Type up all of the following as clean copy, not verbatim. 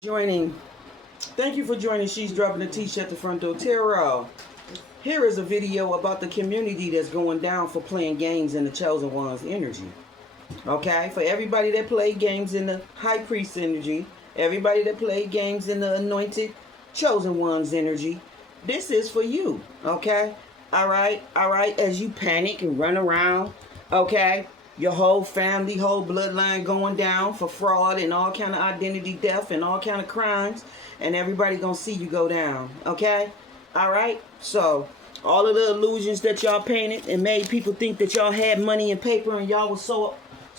Joining. Thank you for joining She's Dropping the T-shirt at the Front Door Tarot. Here is a video about the community that's going down for playing games in the Chosen One's energy. Okay? For everybody that played games in the High Priest energy, everybody that played games in the Anointed Chosen One's energy, this is for you. Okay? Alright? Alright? As you panic and run around, okay? Your whole family, whole bloodline going down for fraud and all kind of identity theft and all kind of crimes, and everybody gonna see you go down. Okay? All right. So all of the illusions that y'all painted and made people think that y'all had money and paper and y'all was so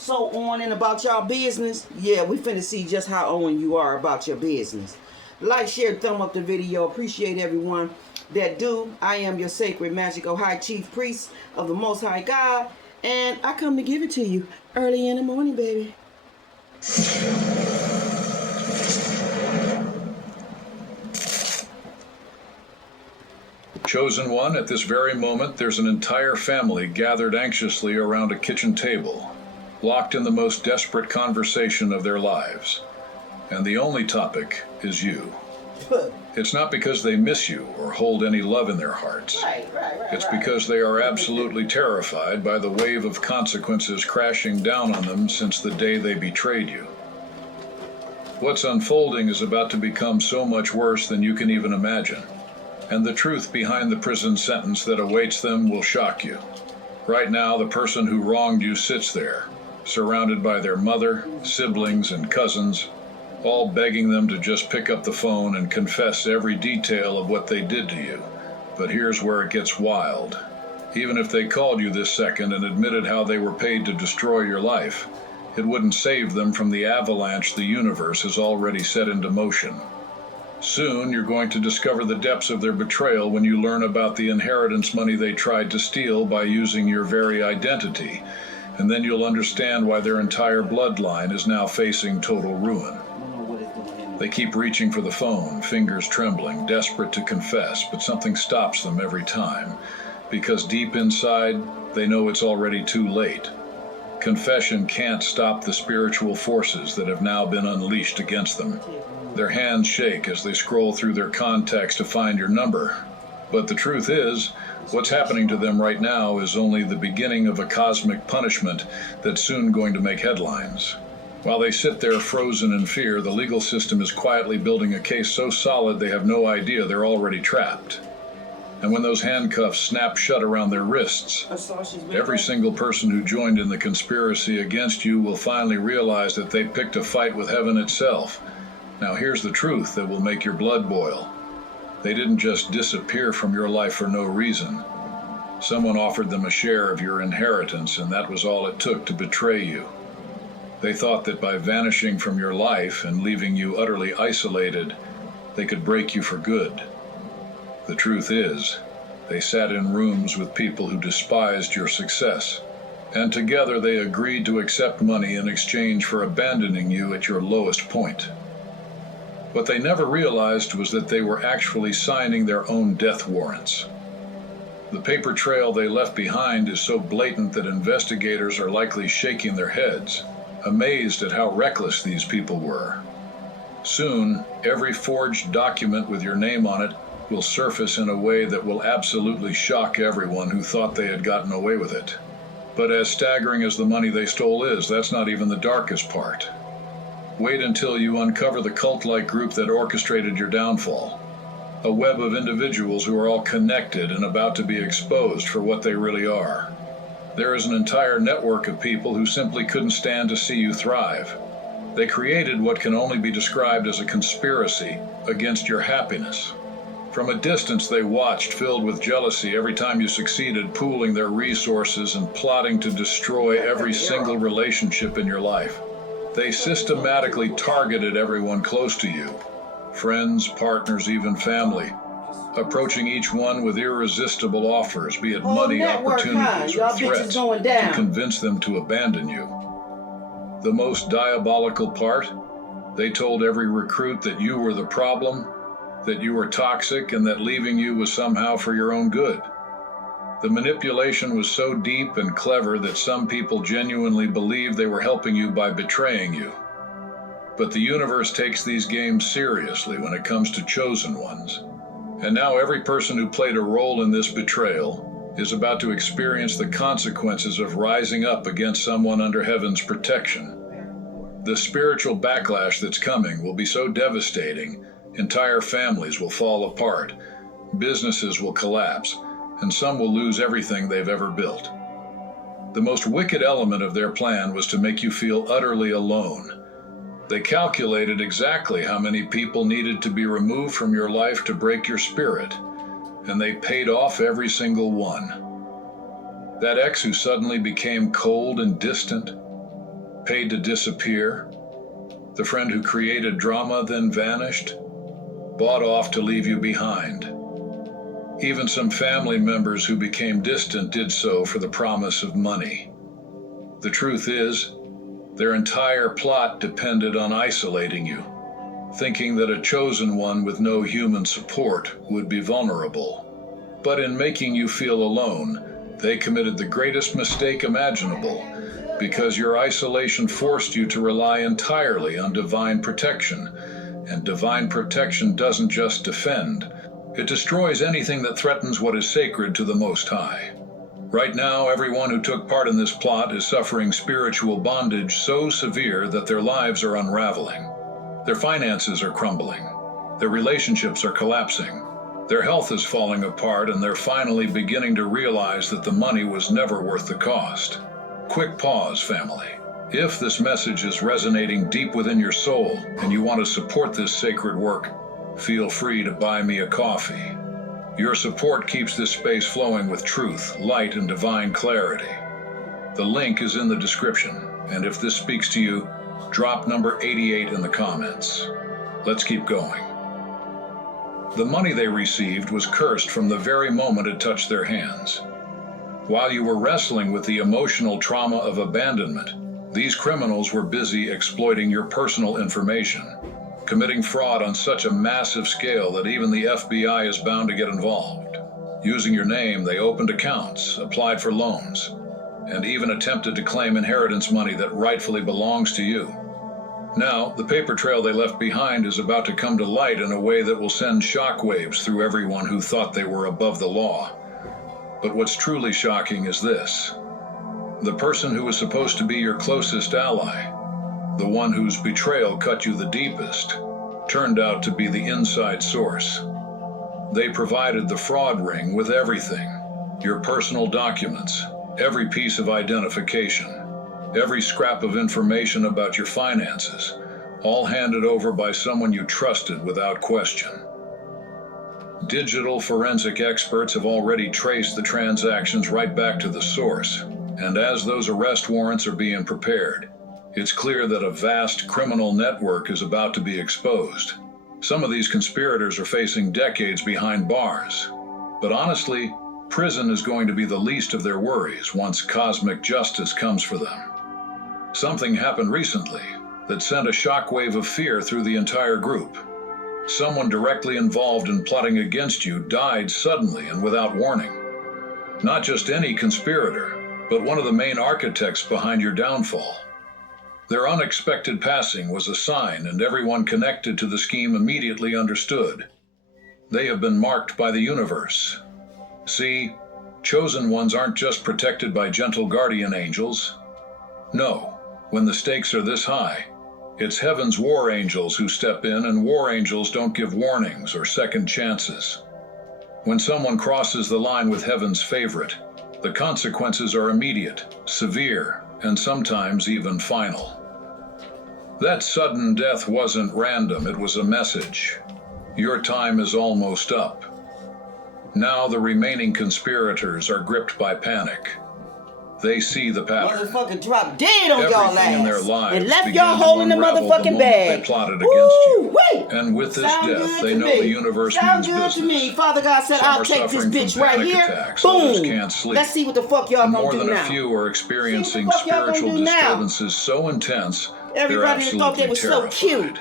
on and about y'all business. Yeah, we finna see just how on you are about your business. Like, share, thumb up the video. Appreciate everyone that do. I am your sacred, magical high chief priest of the Most High God. And I come to give it to you early in the morning, baby. Chosen One, at this very moment, there's an entire family gathered anxiously around a kitchen table, locked in the most desperate conversation of their lives. And the only topic is you. It's not because they miss you or hold any love in their hearts. It's because they are absolutely terrified by the wave of consequences crashing down on them since the day they betrayed you. What's unfolding is about to become so much worse than you can even imagine. And the truth behind the prison sentence that awaits them will shock you. Right now, the person who wronged you sits there, surrounded by their mother, siblings, and cousins, all begging them to just pick up the phone and confess every detail of what they did to you. But here's where it gets wild. Even if they called you this second and admitted how they were paid to destroy your life, it wouldn't save them from the avalanche the universe has already set into motion. Soon, you're going to discover the depths of their betrayal when you learn about the inheritance money they tried to steal by using your very identity. And then you'll understand why their entire bloodline is now facing total ruin. They keep reaching for the phone, fingers trembling, desperate to confess, but something stops them every time. Because deep inside, they know it's already too late. Confession can't stop the spiritual forces that have now been unleashed against them. Their hands shake as they scroll through their contacts to find your number. But the truth is, what's happening to them right now is only the beginning of a cosmic punishment that's soon going to make headlines. While they sit there frozen in fear, the legal system is quietly building a case so solid they have no idea they're already trapped. And when those handcuffs snap shut around their wrists, every single person who joined in the conspiracy against you will finally realize that they picked a fight with heaven itself. Now here's the truth that will make your blood boil. They didn't just disappear from your life for no reason. Someone offered them a share of your inheritance, and that was all it took to betray you. They thought that by vanishing from your life and leaving you utterly isolated, they could break you for good. The truth is, they sat in rooms with people who despised your success, and together they agreed to accept money in exchange for abandoning you at your lowest point. What they never realized was that they were actually signing their own death warrants. The paper trail they left behind is so blatant that investigators are likely shaking their heads, amazed at how reckless these people were. Soon, every forged document with your name on it will surface in a way that will absolutely shock everyone who thought they had gotten away with it. But as staggering as the money they stole is, that's not even the darkest part. Wait until you uncover the cult-like group that orchestrated your downfall. A web of individuals who are all connected and about to be exposed for what they really are. There is an entire network of people who simply couldn't stand to see you thrive. They created what can only be described as a conspiracy against your happiness. From a distance, they watched, filled with jealousy, every time you succeeded, pooling their resources and plotting to destroy every single relationship in your life. They systematically targeted everyone close to you, friends, partners, even family, approaching each one with irresistible offers, be it money, opportunities, or threats, to convince them to abandon you. The most diabolical part? They told every recruit that you were the problem, that you were toxic, and that leaving you was somehow for your own good. The manipulation was so deep and clever that some people genuinely believed they were helping you by betraying you. But the universe takes these games seriously when it comes to chosen ones. And now every person who played a role in this betrayal is about to experience the consequences of rising up against someone under heaven's protection. The spiritual backlash that's coming will be so devastating, entire families will fall apart, businesses will collapse, and some will lose everything they've ever built. The most wicked element of their plan was to make you feel utterly alone. They calculated exactly how many people needed to be removed from your life to break your spirit, and they paid off every single one. That ex who suddenly became cold and distant, paid to disappear, the friend who created drama then vanished, bought off to leave you behind. Even some family members who became distant did so for the promise of money. The truth is, their entire plot depended on isolating you, thinking that a chosen one with no human support would be vulnerable. But in making you feel alone, they committed the greatest mistake imaginable, because your isolation forced you to rely entirely on divine protection. And divine protection doesn't just defend, it destroys anything that threatens what is sacred to the Most High. Right now, everyone who took part in this plot is suffering spiritual bondage so severe that their lives are unraveling. Their finances are crumbling. Their relationships are collapsing. Their health is falling apart, and they're finally beginning to realize that the money was never worth the cost. Quick pause, family. If this message is resonating deep within your soul and you want to support this sacred work, feel free to buy me a coffee. Your support keeps this space flowing with truth, light, and divine clarity. The link is in the description, and if this speaks to you, drop number 88 in the comments. Let's keep going. The money they received was cursed from the very moment it touched their hands. While you were wrestling with the emotional trauma of abandonment, these criminals were busy exploiting your personal information, committing fraud on such a massive scale that even the FBI is bound to get involved. Using your name, they opened accounts, applied for loans, and even attempted to claim inheritance money that rightfully belongs to you. Now, the paper trail they left behind is about to come to light in a way that will send shockwaves through everyone who thought they were above the law. But what's truly shocking is this. The person who was supposed to be your closest ally, the one whose betrayal cut you the deepest, turned out to be the inside source. They provided the fraud ring with everything: your personal documents, every piece of identification, every scrap of information about your finances, all handed over by someone you trusted without question. Digital forensic experts have already traced the transactions right back to the source, and as those arrest warrants are being prepared, it's clear that a vast criminal network is about to be exposed. Some of these conspirators are facing decades behind bars. But honestly, prison is going to be the least of their worries once cosmic justice comes for them. Something happened recently that sent a shockwave of fear through the entire group. Someone directly involved in plotting against you died suddenly and without warning. Not just any conspirator, but one of the main architects behind your downfall. Their unexpected passing was a sign, and everyone connected to the scheme immediately understood. They have been marked by the universe. See, chosen ones aren't just protected by gentle guardian angels. No, when the stakes are this high, it's heaven's war angels who step in, and war angels don't give warnings or second chances. When someone crosses the line with heaven's favorite, the consequences are immediate, severe, and sometimes even final. That sudden death wasn't random, it was a message. Your time is almost up. Now the remaining conspirators are gripped by panic. They see the pattern. Motherfucking drop dead on y'all Everything in their ass lives and left began y'all to hole in the unravel motherfucking moment bag. They plotted against you. Wait. And with this Sound death, good they to know me. the universe Sound means good business. to me. Father God said, Some I'll are take this suffering bitch from right panic here. attacks, others Boom. can't sleep. Let's see what the fuck y'all And gonna more do than now. a few are experiencing fuck y'all gonna spiritual do now? disturbances so intense, Everybody they're that thought they absolutely was so terrified. cute.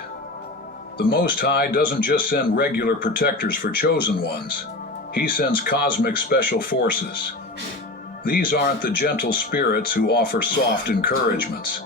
The Most High doesn't just send regular protectors for chosen ones. He sends cosmic special forces. These aren't the gentle spirits who offer soft encouragements.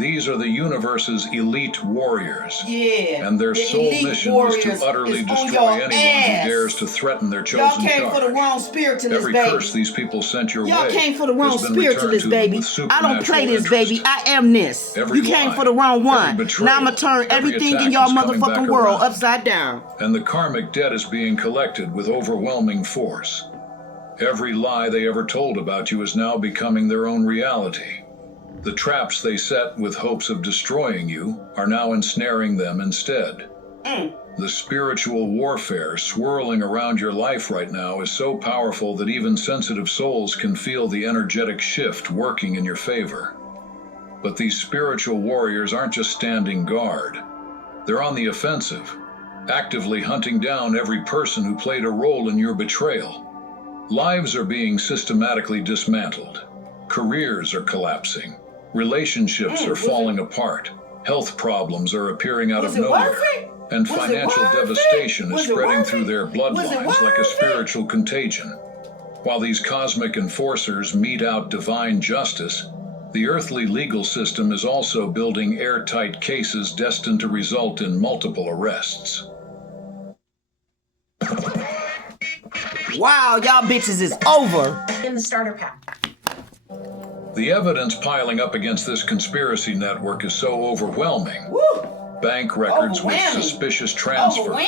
These are the universe's elite warriors. Yeah. And their the sole mission is to utterly destroy anyone who dares to threaten their chosen charge. Y'all came for the wrong spirit to this baby. Every curse these people sent your way. Y'all came for the wrong spirit to this baby. I don't play this, baby. I am this. You came for the wrong one. Now I'm going to turn everything in y'all motherfucking world upside down. And the karmic debt is being collected with overwhelming force. Every lie they ever told about you is now becoming their own reality. The traps they set with hopes of destroying you are now ensnaring them instead. The spiritual warfare swirling around your life right now is so powerful that even sensitive souls can feel the energetic shift working in your favor. But these spiritual warriors aren't just standing guard. They're on the offensive, actively hunting down every person who played a role in your betrayal. Lives are being systematically dismantled. Careers are collapsing. Relationships are falling apart. Health problems are appearing out of nowhere. And financial devastation is spreading through their bloodlines like a spiritual contagion. While these cosmic enforcers mete out divine justice, the earthly legal system is also building airtight cases destined to result in multiple arrests. Wow, y'all bitches is over. In the starter pack. The evidence piling up against this conspiracy network is so overwhelming. Woo. Bank records with suspicious transfers,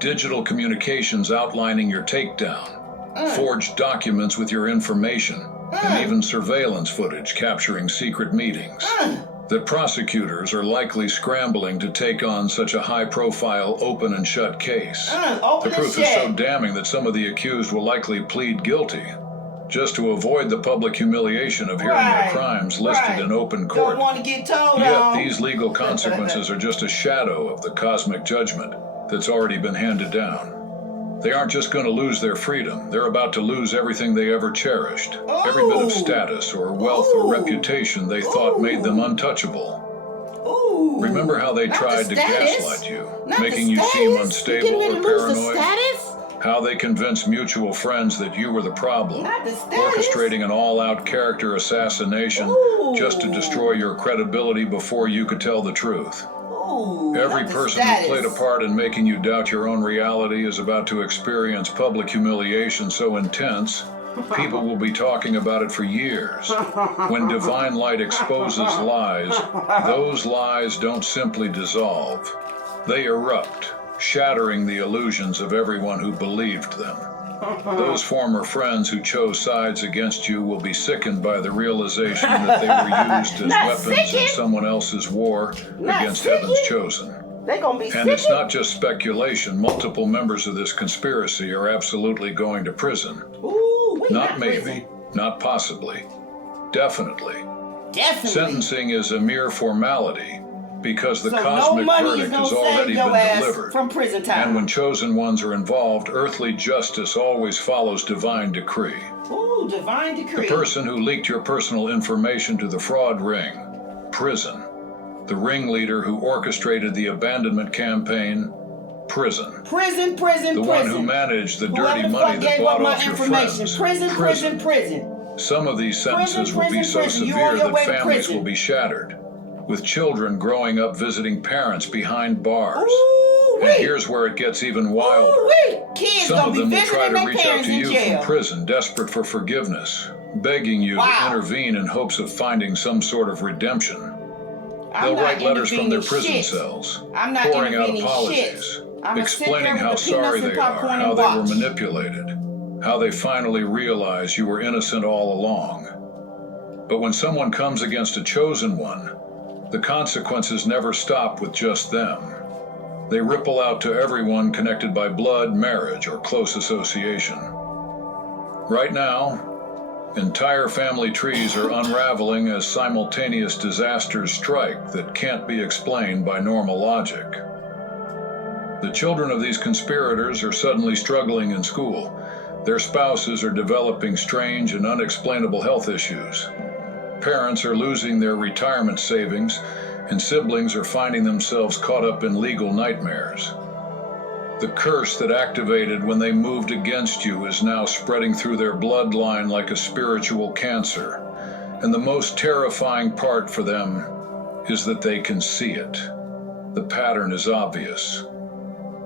digital communications outlining your takedown, forged documents with your information, and even surveillance footage capturing secret meetings. That prosecutors are likely scrambling to take on such a high-profile open and shut case. The proof is so damning that some of the accused will likely plead guilty, just to avoid the public humiliation of hearing their crimes listed in open court. Don't want to get told Yet on. these legal consequences are just a shadow of the cosmic judgment that's already been handed down. They aren't just going to lose their freedom, they're about to lose everything they ever cherished. Every bit of status or wealth or reputation they thought made them untouchable. Remember how they tried to gaslight you, making you seem unstable or paranoid? How they convinced mutual friends that you were the problem, orchestrating an all-out character assassination just to destroy your credibility before you could tell the truth. Every person who played a part in making you doubt your own reality is about to experience public humiliation so intense, people will be talking about it for years. When divine light exposes lies, those lies don't simply dissolve. They erupt, shattering the illusions of everyone who believed them. Those former friends who chose sides against you will be sickened by the realization that they were used as weapons in someone else's war against heaven's chosen. And it's not just speculation. Multiple members of this conspiracy are absolutely going to prison. Not maybe, not possibly, definitely. Sentencing is a mere formality, because the cosmic verdict has already been delivered. From prison time. And when chosen ones are involved, earthly justice always follows divine decree. Ooh, divine decree. The person who leaked your personal information to the fraud ring, prison. The ringleader who orchestrated the abandonment campaign, prison. Prison. The one who managed the dirty money that bought off your friends, prison. Some of these sentences will be so severe that families will be shattered, with children growing up visiting parents behind bars. And here's where it gets even wilder. Some of them will try to reach out to you from prison, desperate for forgiveness, begging you to intervene in hopes of finding some sort of redemption. They'll write letters from their prison cells, pouring out apologies, explaining how sorry they are, how they were manipulated, how they finally realized you were innocent all along. But when someone comes against a chosen one, the consequences never stop with just them. They ripple out to everyone connected by blood, marriage, or close association. Right now, entire family trees are unraveling as simultaneous disasters strike that can't be explained by normal logic. The children of these conspirators are suddenly struggling in school. Their spouses are developing strange and unexplainable health issues. Parents are losing their retirement savings, and siblings are finding themselves caught up in legal nightmares. The curse that activated when they moved against you is now spreading through their bloodline like a spiritual cancer. And the most terrifying part for them is that they can see it. The pattern is obvious.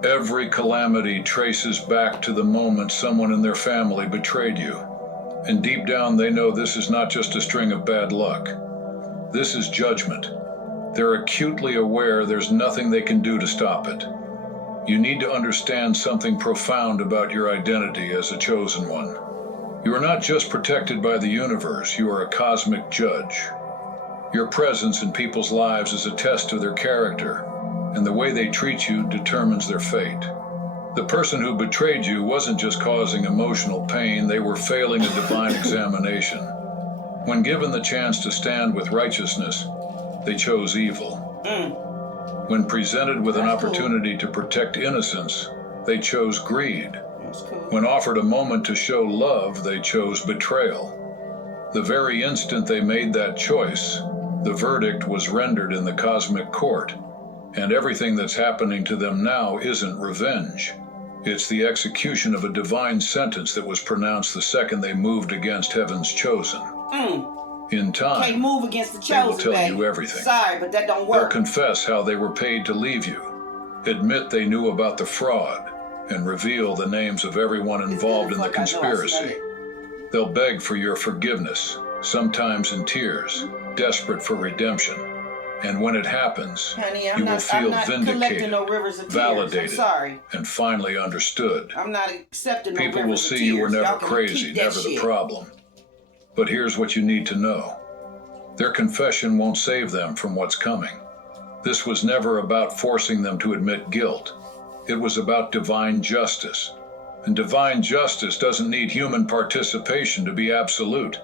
Every calamity traces back to the moment someone in their family betrayed you. And deep down they know this is not just a string of bad luck. This is judgment. They're acutely aware there's nothing they can do to stop it. You need to understand something profound about your identity as a chosen one. You are not just protected by the universe, you are a cosmic judge. Your presence in people's lives is a test of their character, and the way they treat you determines their fate. The person who betrayed you wasn't just causing emotional pain, they were failing a divine examination. When given the chance to stand with righteousness, they chose evil. When presented with an opportunity to protect innocence, they chose greed. When offered a moment to show love, they chose betrayal. The very instant they made that choice, the verdict was rendered in the cosmic court, and everything that's happening to them now isn't revenge. It's the execution of a divine sentence that was pronounced the second they moved against heaven's chosen. In time, Can't move against the they will chosen, tell baby. you everything. Sorry, but that don't They'll work. confess how they were paid to leave you, admit they knew about the fraud, and reveal the names of everyone involved in the conspiracy. They'll beg for your forgiveness, sometimes in tears, desperate for redemption. And when it happens, Honey, you will feel I'm not collecting vindicated, no rivers of tears. validated, I'm sorry. and finally understood. I'm not accepting no People will rivers of see you were tears. never Y'all can crazy, keep that never the shit. problem. But here's what you need to know. Their confession won't save them from what's coming. This was never about forcing them to admit guilt. It was about divine justice. And divine justice doesn't need human participation to be absolute.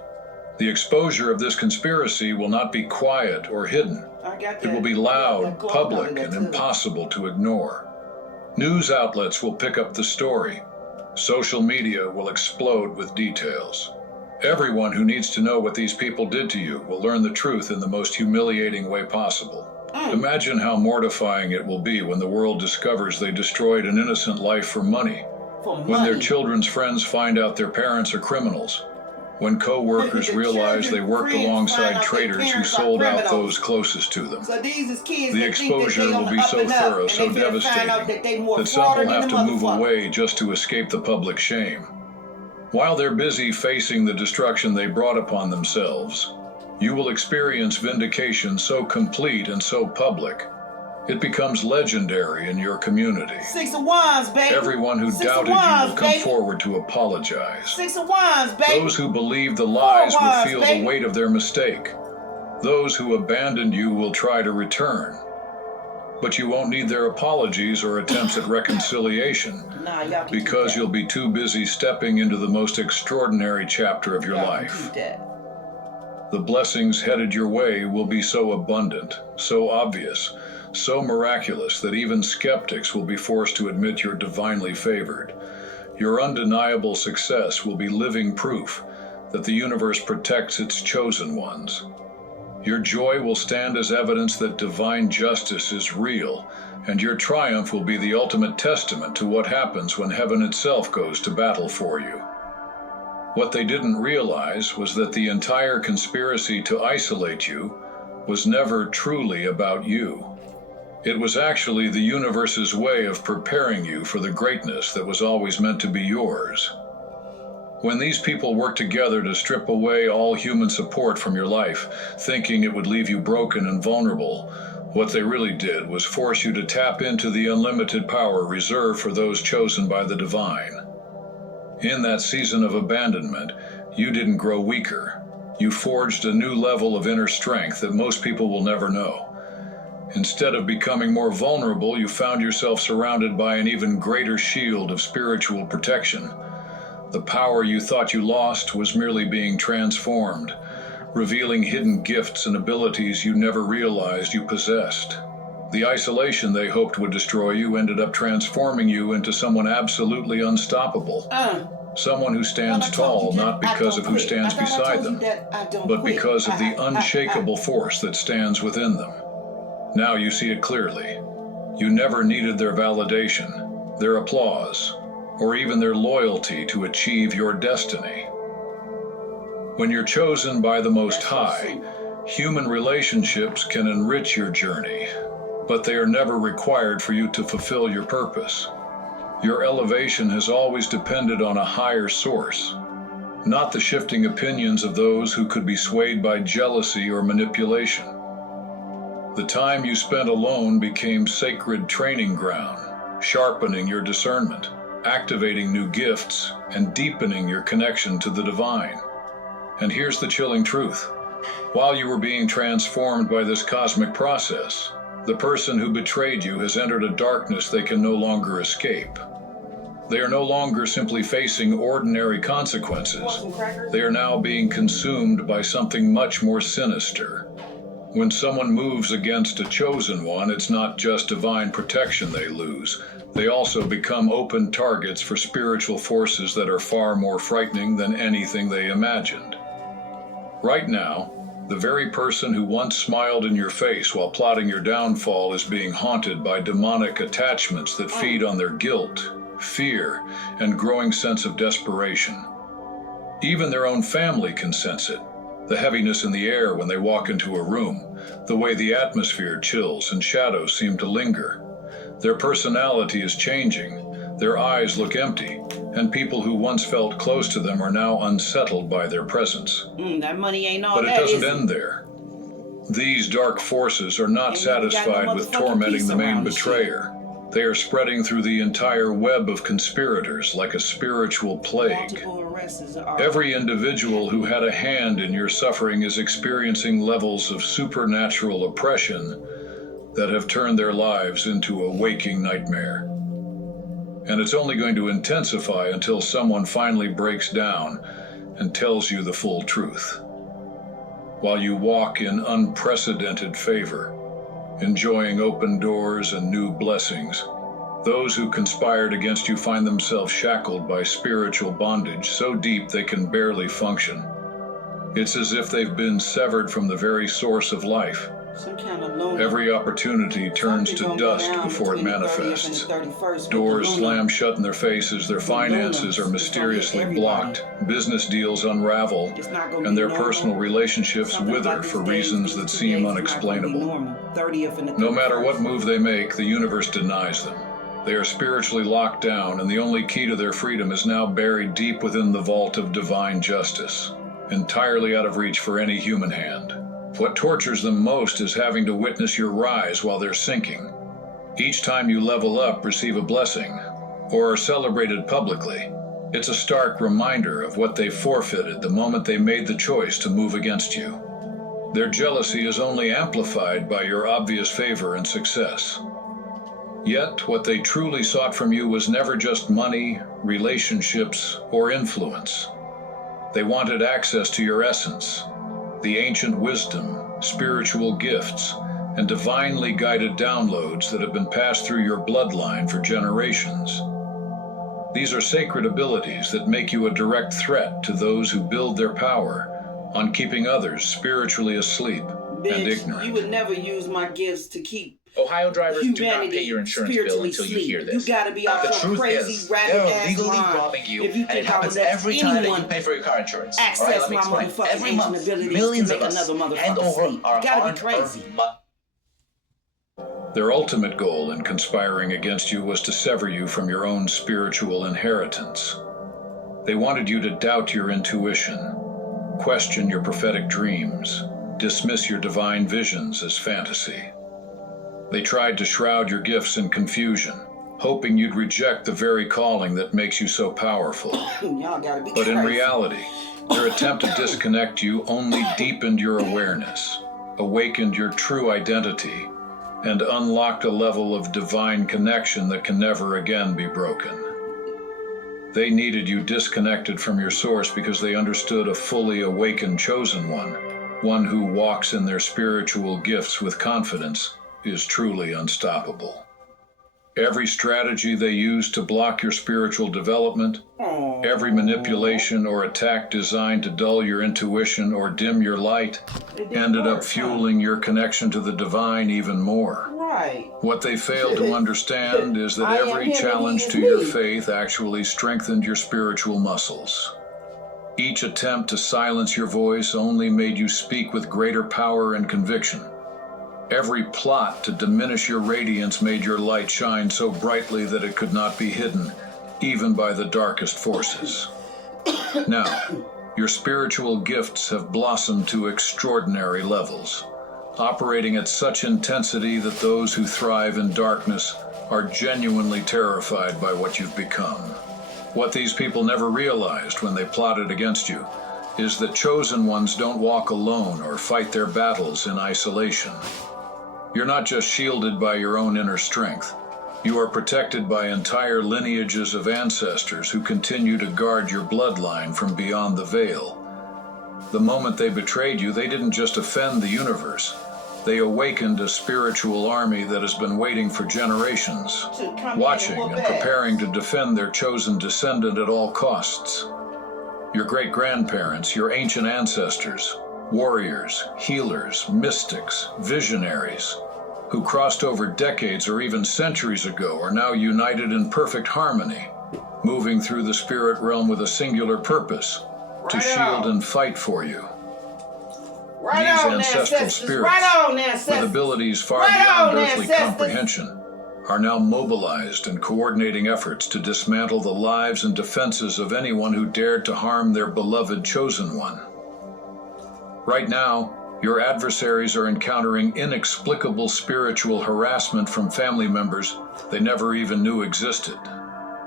The exposure of this conspiracy will not be quiet or hidden. It will be loud, public, and impossible to ignore. News outlets will pick up the story. Social media will explode with details. Everyone who needs to know what these people did to you will learn the truth in the most humiliating way possible. Imagine how mortifying it will be when the world discovers they destroyed an innocent life for money. When their children's friends find out their parents are criminals. When co-workers realize they worked alongside traitors who sold out those closest to them. So these is kids The that exposure think that will be so thorough, so devastating, that some will have to move away just to escape the public shame. While they're busy facing the destruction they brought upon themselves, you will experience vindication so complete and so public, it becomes legendary in your community. 6 of Wands, baby. Everyone who doubted you will come forward to apologize. 6 of Wands, baby. Those who believed the lies will feel baby. the weight of their mistake. Those who abandoned you will try to return. But you won't need their apologies or attempts at reconciliation, because you'll be too busy stepping into the most extraordinary chapter of your life. The blessings headed your way will be so abundant, so obvious, so miraculous that even skeptics will be forced to admit you're divinely favored. Your undeniable success will be living proof that the universe protects its chosen ones. Your joy will stand as evidence that divine justice is real, and your triumph will be the ultimate testament to what happens when heaven itself goes to battle for you. What they didn't realize was that the entire conspiracy to isolate you was never truly about you. It was actually the universe's way of preparing you for the greatness that was always meant to be yours. When these people worked together to strip away all human support from your life, thinking it would leave you broken and vulnerable, what they really did was force you to tap into the unlimited power reserved for those chosen by the divine. In that season of abandonment, you didn't grow weaker. You forged a new level of inner strength that most people will never know. Instead of becoming more vulnerable, you found yourself surrounded by an even greater shield of spiritual protection. The power you thought you lost was merely being transformed, revealing hidden gifts and abilities you never realized you possessed. The isolation they hoped would destroy you ended up transforming you into someone absolutely unstoppable. Someone who stands tall not because of who stands beside them, but because of the unshakable force that stands within them. Now you see it clearly. You never needed their validation, their applause, or even their loyalty to achieve your destiny. When you're chosen by the Most High, Human relationships can enrich your journey, but they are never required for you to fulfill your purpose. Your elevation has always depended on a higher source, not the shifting opinions of those who could be swayed by jealousy or manipulation. The time you spent alone became sacred training ground, sharpening your discernment, activating new gifts, and deepening your connection to the divine. And here's the chilling truth. While you were being transformed by this cosmic process, the person who betrayed you has entered a darkness they can no longer escape. They are no longer simply facing ordinary consequences. They are now being consumed by something much more sinister. When someone moves against a chosen one, it's not just divine protection they lose. They also become open targets for spiritual forces that are far more frightening than anything they imagined. Right now, the very person who once smiled in your face while plotting your downfall is being haunted by demonic attachments that feed on their guilt, fear, and growing sense of desperation. Even their own family can sense it. The heaviness in the air when they walk into a room, the way the atmosphere chills and shadows seem to linger. Their personality is changing, their eyes look empty, and people who once felt close to them are now unsettled by their presence. That money ain't all But that, it doesn't is it? end there. These dark forces are not satisfied with tormenting the main betrayer. They are spreading through the entire web of conspirators like a spiritual plague. Every individual who had a hand in your suffering is experiencing levels of supernatural oppression that have turned their lives into a waking nightmare. And it's only going to intensify until someone finally breaks down and tells you the full truth. While you walk in unprecedented favor, enjoying open doors and new blessings, those who conspired against you find themselves shackled by spiritual bondage so deep they can barely function. It's as if they've been severed from the very source of life. Every opportunity turns to dust before it manifests. Doors slam shut in their faces, their finances are mysteriously blocked, business deals unravel, and their personal relationships wither for reasons that seem unexplainable. No matter what move they make, the universe denies them. They are spiritually locked down, and the only key to their freedom is now buried deep within the vault of divine justice, entirely out of reach for any human hand. What tortures them most is having to witness your rise while they're sinking. Each time you level up, receive a blessing, or are celebrated publicly, it's a stark reminder of what they forfeited the moment they made the choice to move against you. Their jealousy is only amplified by your obvious favor and success. Yet, what they truly sought from you was never just money, relationships, or influence. They wanted access to your essence, the ancient wisdom, spiritual gifts, and divinely guided downloads that have been passed through your bloodline for generations. These are sacred abilities that make you a direct threat to those who build their power on keeping others spiritually asleep and ignorant. You would never use my gifts to keep Ohio drivers, do not pay your insurance bill until you hear this. You gotta be off The your truth crazy, is, rabbit they're ass legally mind robbing you, if you and it think I happens would let every time that you anyone pay for your car insurance. access All right, let me my explain. motherfucking Every ancient month, abilities millions to of make us another hand motherfucker over sleep. our You gotta be hard-earned crazy. Their ultimate goal in conspiring against you was to sever you from your own spiritual inheritance. They wanted you to doubt your intuition, question your prophetic dreams, dismiss your divine visions as fantasy. They tried to shroud your gifts in confusion, hoping you'd reject the very calling that makes you so powerful. Y'all gotta be But in crazy. reality, their attempt to disconnect you only deepened your awareness, awakened your true identity, and unlocked a level of divine connection that can never again be broken. They needed you disconnected from your source because they understood a fully awakened chosen one who walks in their spiritual gifts with confidence, is truly unstoppable. Every strategy they used to block your spiritual development, every manipulation or attack designed to dull your intuition or dim your light, ended up fueling your connection to the divine even more. Right. What they failed to understand is that I am every him and he challenge is to your me. faith actually strengthened your spiritual muscles. Each attempt to silence your voice only made you speak with greater power and conviction. Every plot to diminish your radiance made your light shine so brightly that it could not be hidden, even by the darkest forces. Now, your spiritual gifts have blossomed to extraordinary levels, operating at such intensity that those who thrive in darkness are genuinely terrified by what you've become. What these people never realized when they plotted against you is that chosen ones don't walk alone or fight their battles in isolation. You're not just shielded by your own inner strength. You are protected by entire lineages of ancestors who continue to guard your bloodline from beyond the veil. The moment they betrayed you, they didn't just offend the universe. They awakened a spiritual army that has been waiting for generations, watching and preparing to defend their chosen descendant at all costs. Your great-grandparents, your ancient ancestors, warriors, healers, mystics, visionaries, who crossed over decades or even centuries ago, are now united in perfect harmony, moving through the spirit realm with a singular purpose, to shield and fight for you. These ancestral spirits, with abilities far beyond earthly comprehension, are now mobilized and coordinating efforts to dismantle the lives and defenses of anyone who dared to harm their beloved chosen one. Right now, your adversaries are encountering inexplicable spiritual harassment from family members they never even knew existed.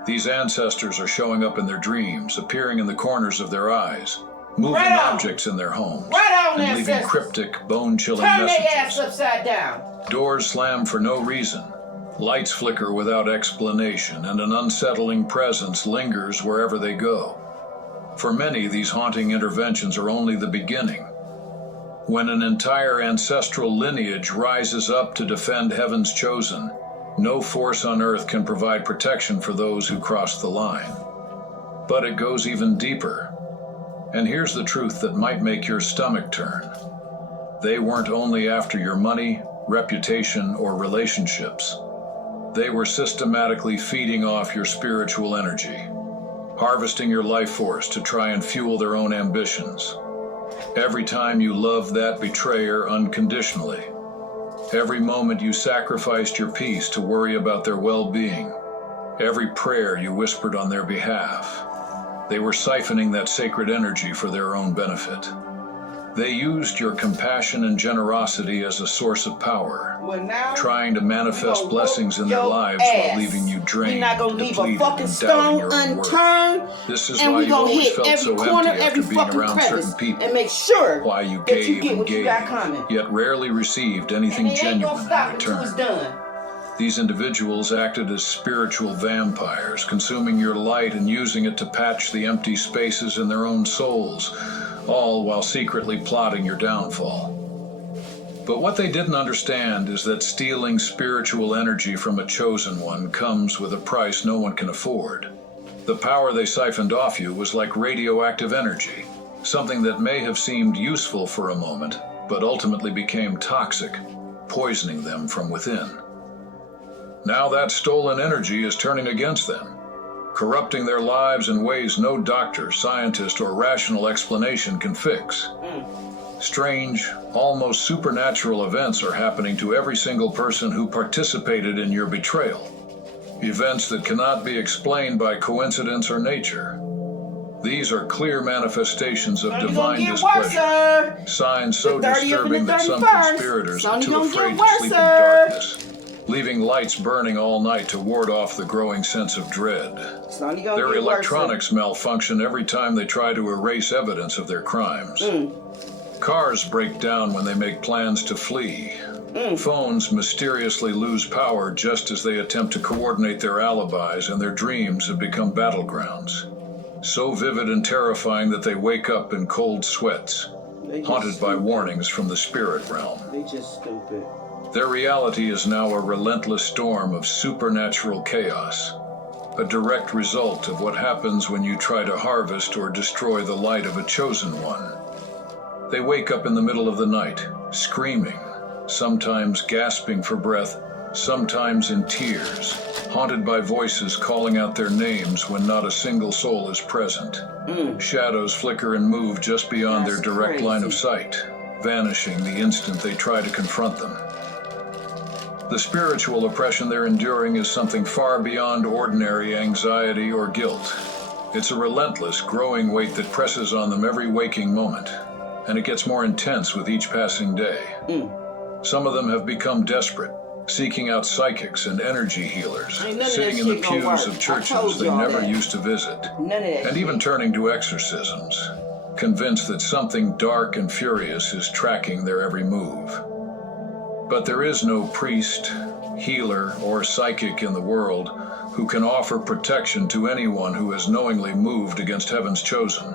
These ancestors are showing up in their dreams, appearing in the corners of their eyes, moving objects in their homes, and leaving cryptic, bone-chilling messages. Turn their ass upside down. Doors slam for no reason. Lights flicker without explanation, and an unsettling presence lingers wherever they go. For many, these haunting interventions are only the beginning. When an entire ancestral lineage rises up to defend heaven's chosen, no force on earth can provide protection for those who cross the line. But it goes even deeper. And here's the truth that might make your stomach turn. They weren't only after your money, reputation, or relationships. They were systematically feeding off your spiritual energy, harvesting your life force to try and fuel their own ambitions. Every time you loved that betrayer unconditionally, every moment you sacrificed your peace to worry about their well-being, every prayer you whispered on their behalf, they were siphoning that sacred energy for their own benefit. They used your compassion and generosity as a source of power, trying to manifest blessings in their lives while leaving you drained, depleted, and doubting your own worth. This is why you always felt so empty after being around certain people. And make sure why you gave and gave, yet rarely received anything genuine in return. These individuals acted as spiritual vampires, consuming your light and using it to patch the empty spaces in their own souls, all while secretly plotting your downfall. But what they didn't understand is that stealing spiritual energy from a chosen one comes with a price no one can afford. The power they siphoned off you was like radioactive energy, something that may have seemed useful for a moment, but ultimately became toxic, poisoning them from within. Now that stolen energy is turning against them, corrupting their lives in ways no doctor, scientist, or rational explanation can fix. Strange, almost supernatural events are happening to every single person who participated in your betrayal. Events that cannot be explained by coincidence or nature. These are clear manifestations of divine displeasure, signs so disturbing that some conspirators are too afraid to sleep in darkness, leaving lights burning all night to ward off the growing sense of dread. Their electronics malfunction every time they try to erase evidence of their crimes. Cars break down when they make plans to flee. Phones mysteriously lose power just as they attempt to coordinate their alibis, and their dreams have become battlegrounds. So vivid and terrifying that they wake up in cold sweats, haunted by warnings from the spirit realm. They just stupid. Their reality is now a relentless storm of supernatural chaos, a direct result of what happens when you try to harvest or destroy the light of a chosen one. They wake up in the middle of the night, screaming, sometimes gasping for breath, sometimes in tears, haunted by voices calling out their names when not a single soul is present. Shadows flicker and move just beyond their direct line of sight, vanishing the instant they try to confront them. The spiritual oppression they're enduring is something far beyond ordinary anxiety or guilt. It's a relentless, growing weight that presses on them every waking moment, and it gets more intense with each passing day. Some of them have become desperate, seeking out psychics and energy healers, sitting in the pews of churches they never used to visit, and even turning to exorcisms, convinced that something dark and furious is tracking their every move. But there is no priest, healer, or psychic in the world who can offer protection to anyone who has knowingly moved against heaven's chosen.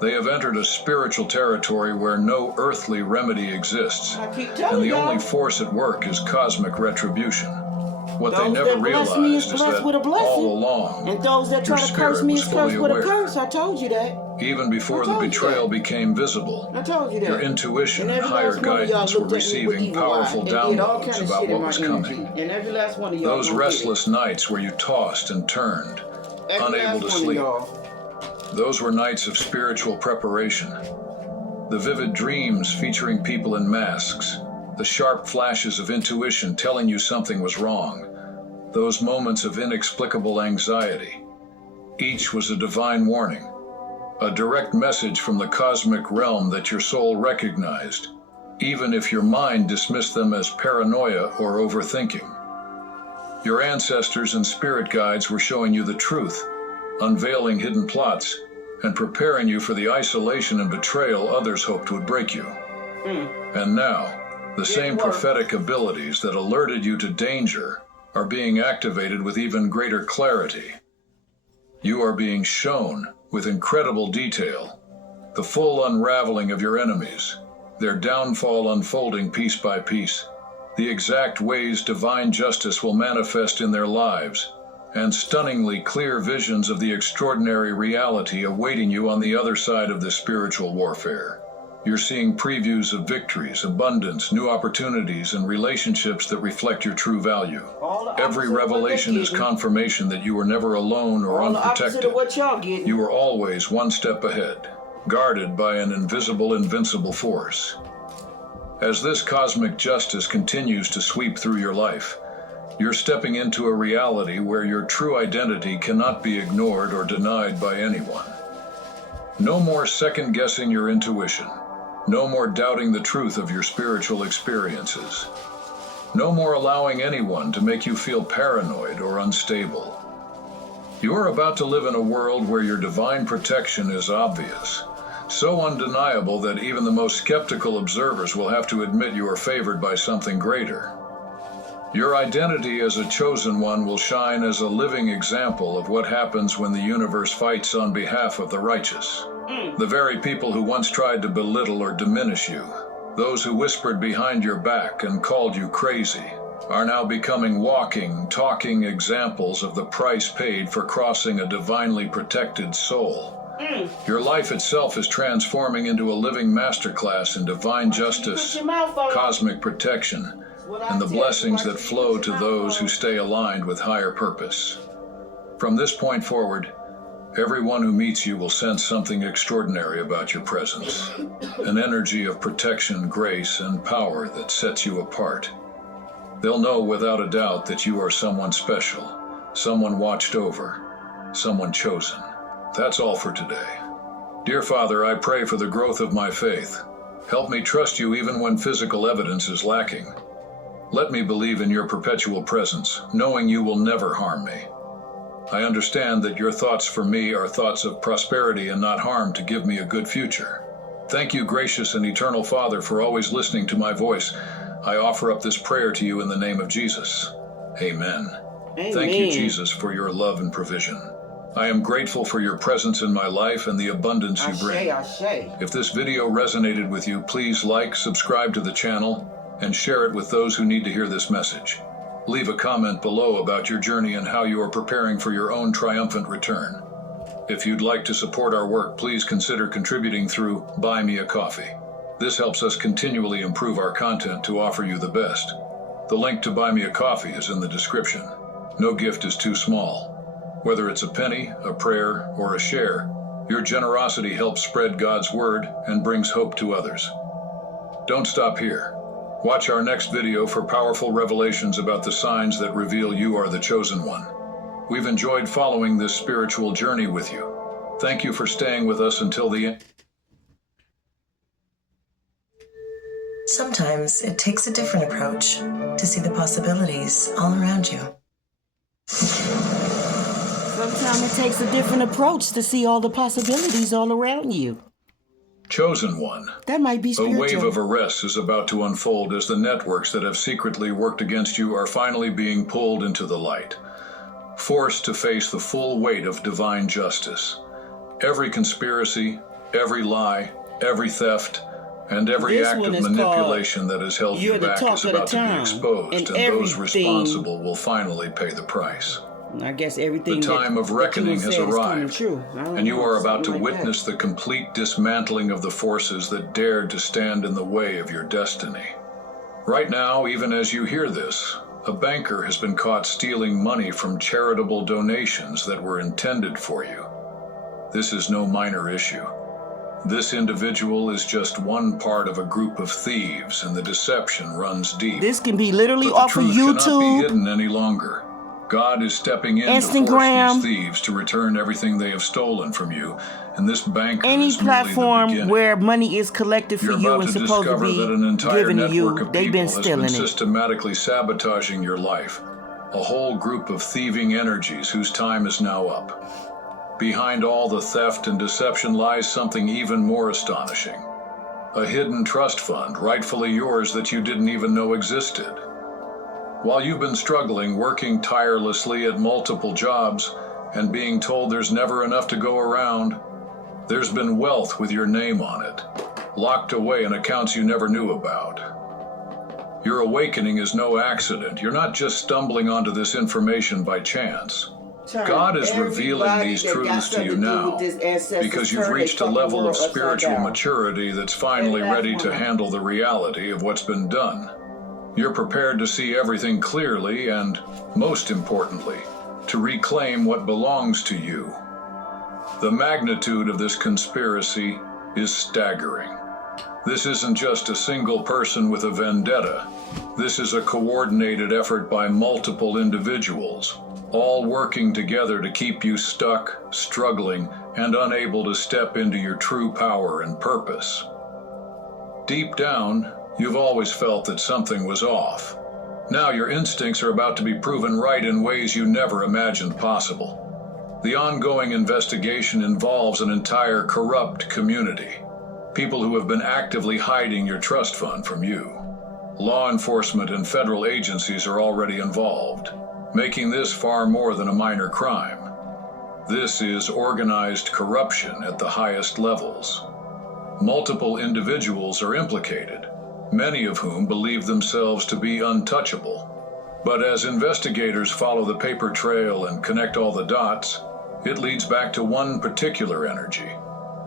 They have entered a spiritual territory where no earthly remedy exists, and the only force at work is cosmic retribution. What they never realized is that all along, and those that your try to spirit curse me was is fully cursed with a aware. curse. I told you that. Even before the betrayal became visible, I told you that. your intuition and every higher last one of y'all guidance were looked at me with receiving evil eye powerful and did all downloads kind of about shit in what my was energy. coming. And every last one of y'all Those gonna get restless nights where you tossed and turned, it. Every unable last to one of sleep. y'all. Those were nights of spiritual preparation. The vivid dreams featuring people in masks, the sharp flashes of intuition telling you something was wrong, those moments of inexplicable anxiety. Each was a divine warning, a direct message from the cosmic realm that your soul recognized, even if your mind dismissed them as paranoia or overthinking. Your ancestors and spirit guides were showing you the truth, unveiling hidden plots, and preparing you for the isolation and betrayal others hoped would break you. And now, the same prophetic abilities that alerted you to danger are being activated with even greater clarity. You are being shown, with incredible detail, the full unraveling of your enemies, their downfall unfolding piece by piece, the exact ways divine justice will manifest in their lives, and stunningly clear visions of the extraordinary reality awaiting you on the other side of this spiritual warfare. You're seeing previews of victories, abundance, new opportunities, and relationships that reflect your true value. Every revelation is confirmation that you were never alone or unprotected. You were always one step ahead, guarded by an invisible, invincible force. As this cosmic justice continues to sweep through your life, you're stepping into a reality where your true identity cannot be ignored or denied by anyone. No more second-guessing your intuition. No more doubting the truth of your spiritual experiences. No more allowing anyone to make you feel paranoid or unstable. You are about to live in a world where your divine protection is obvious, so undeniable that even the most skeptical observers will have to admit you are favored by something greater. Your identity as a chosen one will shine as a living example of what happens when the universe fights on behalf of the righteous. The very people who once tried to belittle or diminish you, those who whispered behind your back and called you crazy, are now becoming walking, talking examples of the price paid for crossing a divinely protected soul. Your life itself is transforming into a living masterclass in divine justice, cosmic protection, and the blessings that flow to those who stay aligned with higher purpose. From this point forward, everyone who meets you will sense something extraordinary about your presence, an energy of protection, grace, and power that sets you apart. They'll know without a doubt that you are someone special, someone watched over, someone chosen. That's all for today. Dear Father, I pray for the growth of my faith. Help me trust you even when physical evidence is lacking. Let me believe in your perpetual presence, knowing you will never harm me. I understand that your thoughts for me are thoughts of prosperity and not harm to give me a good future. Thank you, gracious and eternal Father, for always listening to my voice. I offer up this prayer to you in the name of Jesus. Amen. Thank you, Jesus, for your love and provision. I am grateful for your presence in my life and the abundance you bring. If this video resonated with you, please like, subscribe to the channel, and share it with those who need to hear this message. Leave a comment below about your journey and how you are preparing for your own triumphant return. If you'd like to support our work, please consider contributing through Buy Me a Coffee. This helps us continually improve our content to offer you the best. The link to buy me a coffee is in the description. No gift is too small. Whether it's a penny, a prayer, or a share, your generosity helps spread God's word and brings hope to others. Don't stop here. Watch our next video for powerful revelations about the signs that reveal you are the chosen one. We've enjoyed following this spiritual journey with you. Thank you for staying with us until the end. Sometimes it takes a different approach to see the possibilities all around you. Sometimes it takes a different approach to see all the possibilities all around you. Chosen one. That might be spiritual. A wave of arrests is about to unfold as the networks that have secretly worked against you are finally being pulled into the light, forced to face the full weight of divine justice. Every conspiracy, every lie, every theft, and every act of manipulation that has held you back is about to be exposed, and those responsible will finally pay the price. I guess everything. The time of reckoning has arrived, and you are about to witness the complete dismantling of the forces that dared to stand in the way of your destiny. Right now, even as you hear this, a banker has been caught stealing money from charitable donations that were intended for you. This is no minor issue. This individual is just one part of a group of thieves, and the deception runs deep. This can be literally but off of YouTube. The truth cannot be hidden any longer. God is stepping in Instagram, to force these thieves to return everything they have stolen from you, and this banker any is platform where money is collected for you and supposed to be given to you, they've been stealing it. Systematically sabotaging your life. A whole group of thieving energies whose time is now up. Behind all the theft and deception lies something even more astonishing. A hidden trust fund, rightfully yours, that you didn't even know existed. While you've been struggling, working tirelessly at multiple jobs, and being told there's never enough to go around, there's been wealth with your name on it, locked away in accounts you never knew about. Your awakening is no accident. You're not just stumbling onto this information by chance. God is revealing these truths to you now because you've reached a level of spiritual maturity that's finally ready to handle the reality of what's been done. You're prepared to see everything clearly and, most importantly, to reclaim what belongs to you. The magnitude of this conspiracy is staggering. This isn't just a single person with a vendetta. This is a coordinated effort by multiple individuals, all working together to keep you stuck, struggling, and unable to step into your true power and purpose. Deep down, you've always felt that something was off. Now your instincts are about to be proven right in ways you never imagined possible. The ongoing investigation involves an entire corrupt community. People who have been actively hiding your trust fund from you. Law enforcement and federal agencies are already involved, making this far more than a minor crime. This is organized corruption at the highest levels. Multiple individuals are implicated, many of whom believe themselves to be untouchable. But as investigators follow the paper trail and connect all the dots, it leads back to one particular energy.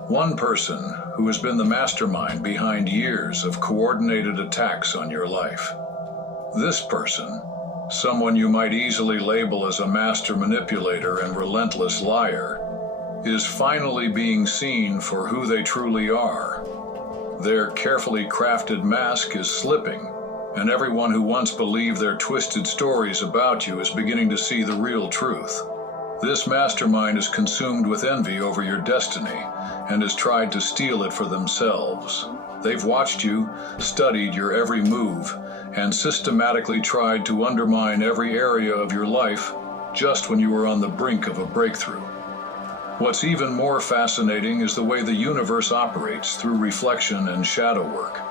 One person who has been the mastermind behind years of coordinated attacks on your life. This person, someone you might easily label as a master manipulator and relentless liar, is finally being seen for who they truly are. Their carefully crafted mask is slipping, and everyone who once believed their twisted stories about you is beginning to see the real truth. This mastermind is consumed with envy over your destiny and has tried to steal it for themselves. They've watched you, studied your every move, and systematically tried to undermine every area of your life just when you were on the brink of a breakthrough. What's even more fascinating is the way the universe operates through reflection and shadow work.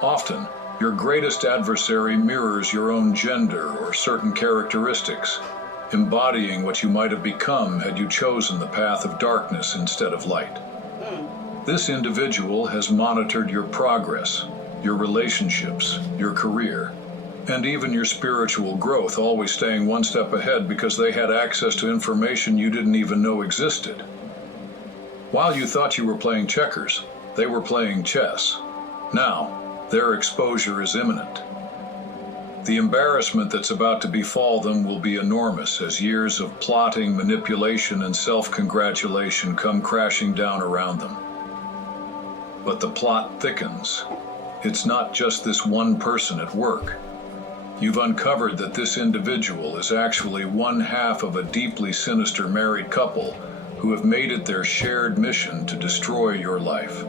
Often, your greatest adversary mirrors your own gender or certain characteristics, embodying what you might have become had you chosen the path of darkness instead of light. This individual has monitored your progress, your relationships, your career, and even your spiritual growth, always staying one step ahead because they had access to information you didn't even know existed. While you thought you were playing checkers, they were playing chess. Now, their exposure is imminent. The embarrassment that's about to befall them will be enormous as years of plotting, manipulation, and self-congratulation come crashing down around them. But the plot thickens. It's not just this one person at work. You've uncovered that this individual is actually one half of a deeply sinister married couple who have made it their shared mission to destroy your life.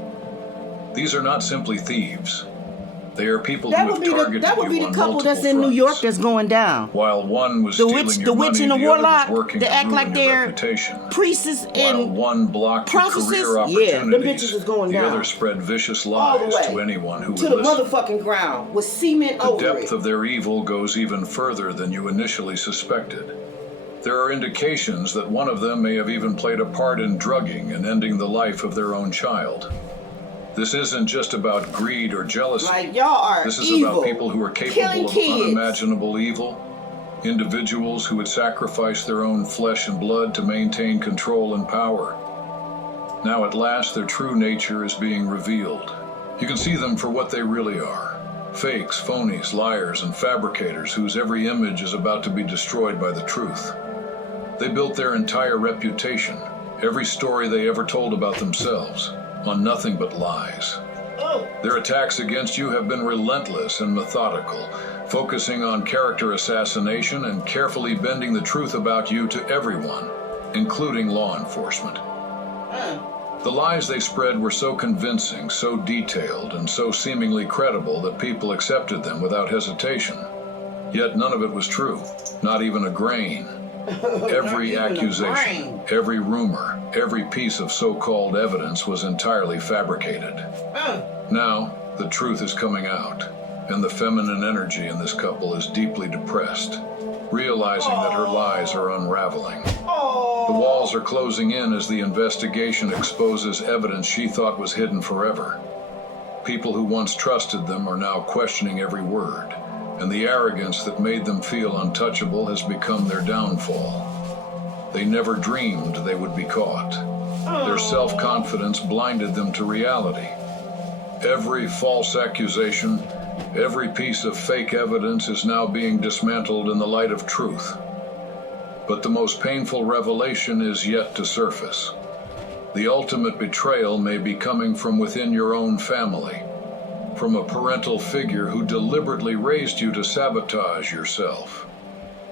These are not simply thieves. They are people who have targeted that would be you the on couple multiple that's in New York fronts. that's going down. While one was The stealing witch, your the witch money, and the the other warlock, was working they to act ruin like your they're reputation. priestesses While and one blocked your princesses. career Yeah, opportunities, them bitches is going the down. other spread vicious All the lies way to anyone who to would the listen. motherfucking ground with cement The over depth it. of their evil goes even further than you initially suspected. There are indications that one of them may have even played a part in drugging and ending the life of their own child. This isn't just about greed or jealousy. Like, y'all are This is evil. about people who are capable of kids. unimaginable evil, individuals who would sacrifice their own flesh and blood to maintain control and power. Now at last their true nature is being revealed. You can see them for what they really are. Fakes, phonies, liars, and fabricators whose every image is about to be destroyed by the truth. They built their entire reputation, every story they ever told about themselves, on nothing but lies. Their attacks against you have been relentless and methodical, focusing on character assassination and carefully bending the truth about you to everyone, including law enforcement. The lies they spread were so convincing, so detailed, and so seemingly credible that people accepted them without hesitation. Yet none of it was true, not even a grain. Every accusation, every rumor, every piece of so-called evidence was entirely fabricated. Now, the truth is coming out, and the feminine energy in this couple is deeply depressed, realizing that her lies are unraveling. The walls are closing in as the investigation exposes evidence she thought was hidden forever. People who once trusted them are now questioning every word, and the arrogance that made them feel untouchable has become their downfall. They never dreamed they would be caught. Their self-confidence blinded them to reality. Every false accusation, every piece of fake evidence is now being dismantled in the light of truth. But the most painful revelation is yet to surface. The ultimate betrayal may be coming from within your own family, from a parental figure who deliberately raised you to sabotage yourself.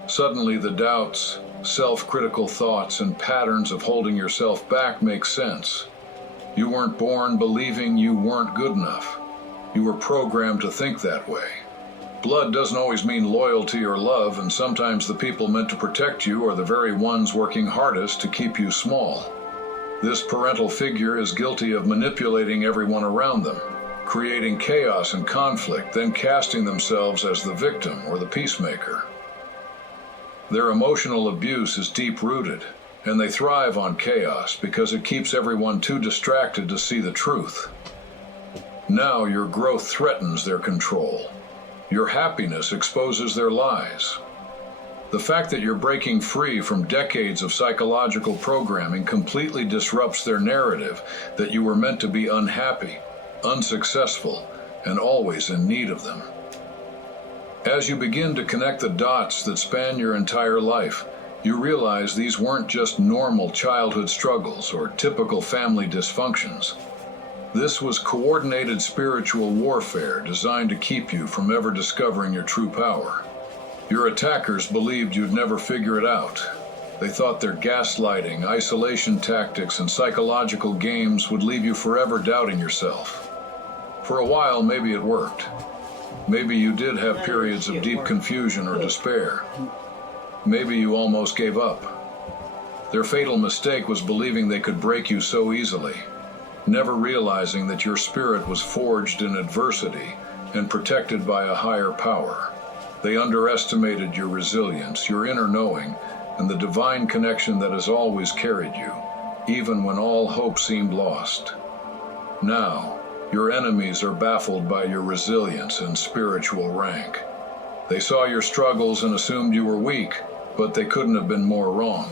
Suddenly the doubts, self-critical thoughts, and patterns of holding yourself back make sense. You weren't born believing you weren't good enough. You were programmed to think that way. Blood doesn't always mean loyalty or love, and sometimes the people meant to protect you are the very ones working hardest to keep you small. This parental figure is guilty of manipulating everyone around them, creating chaos and conflict, then casting themselves as the victim or the peacemaker. Their emotional abuse is deep-rooted, and they thrive on chaos because it keeps everyone too distracted to see the truth. Now your growth threatens their control. Your happiness exposes their lies. The fact that you're breaking free from decades of psychological programming completely disrupts their narrative that you were meant to be unhappy, unsuccessful, and always in need of them. As you begin to connect the dots that span your entire life, you realize these weren't just normal childhood struggles or typical family dysfunctions. This was coordinated spiritual warfare designed to keep you from ever discovering your true power. Your attackers believed you'd never figure it out. They thought their gaslighting, isolation tactics, and psychological games would leave you forever doubting yourself. For a while, maybe it worked. Maybe you did have periods of deep confusion or despair. Maybe you almost gave up. Their fatal mistake was believing they could break you so easily, never realizing that your spirit was forged in adversity and protected by a higher power. They underestimated your resilience, your inner knowing, and the divine connection that has always carried you, even when all hope seemed lost. Now, your enemies are baffled by your resilience and spiritual rank. They saw your struggles and assumed you were weak, but they couldn't have been more wrong.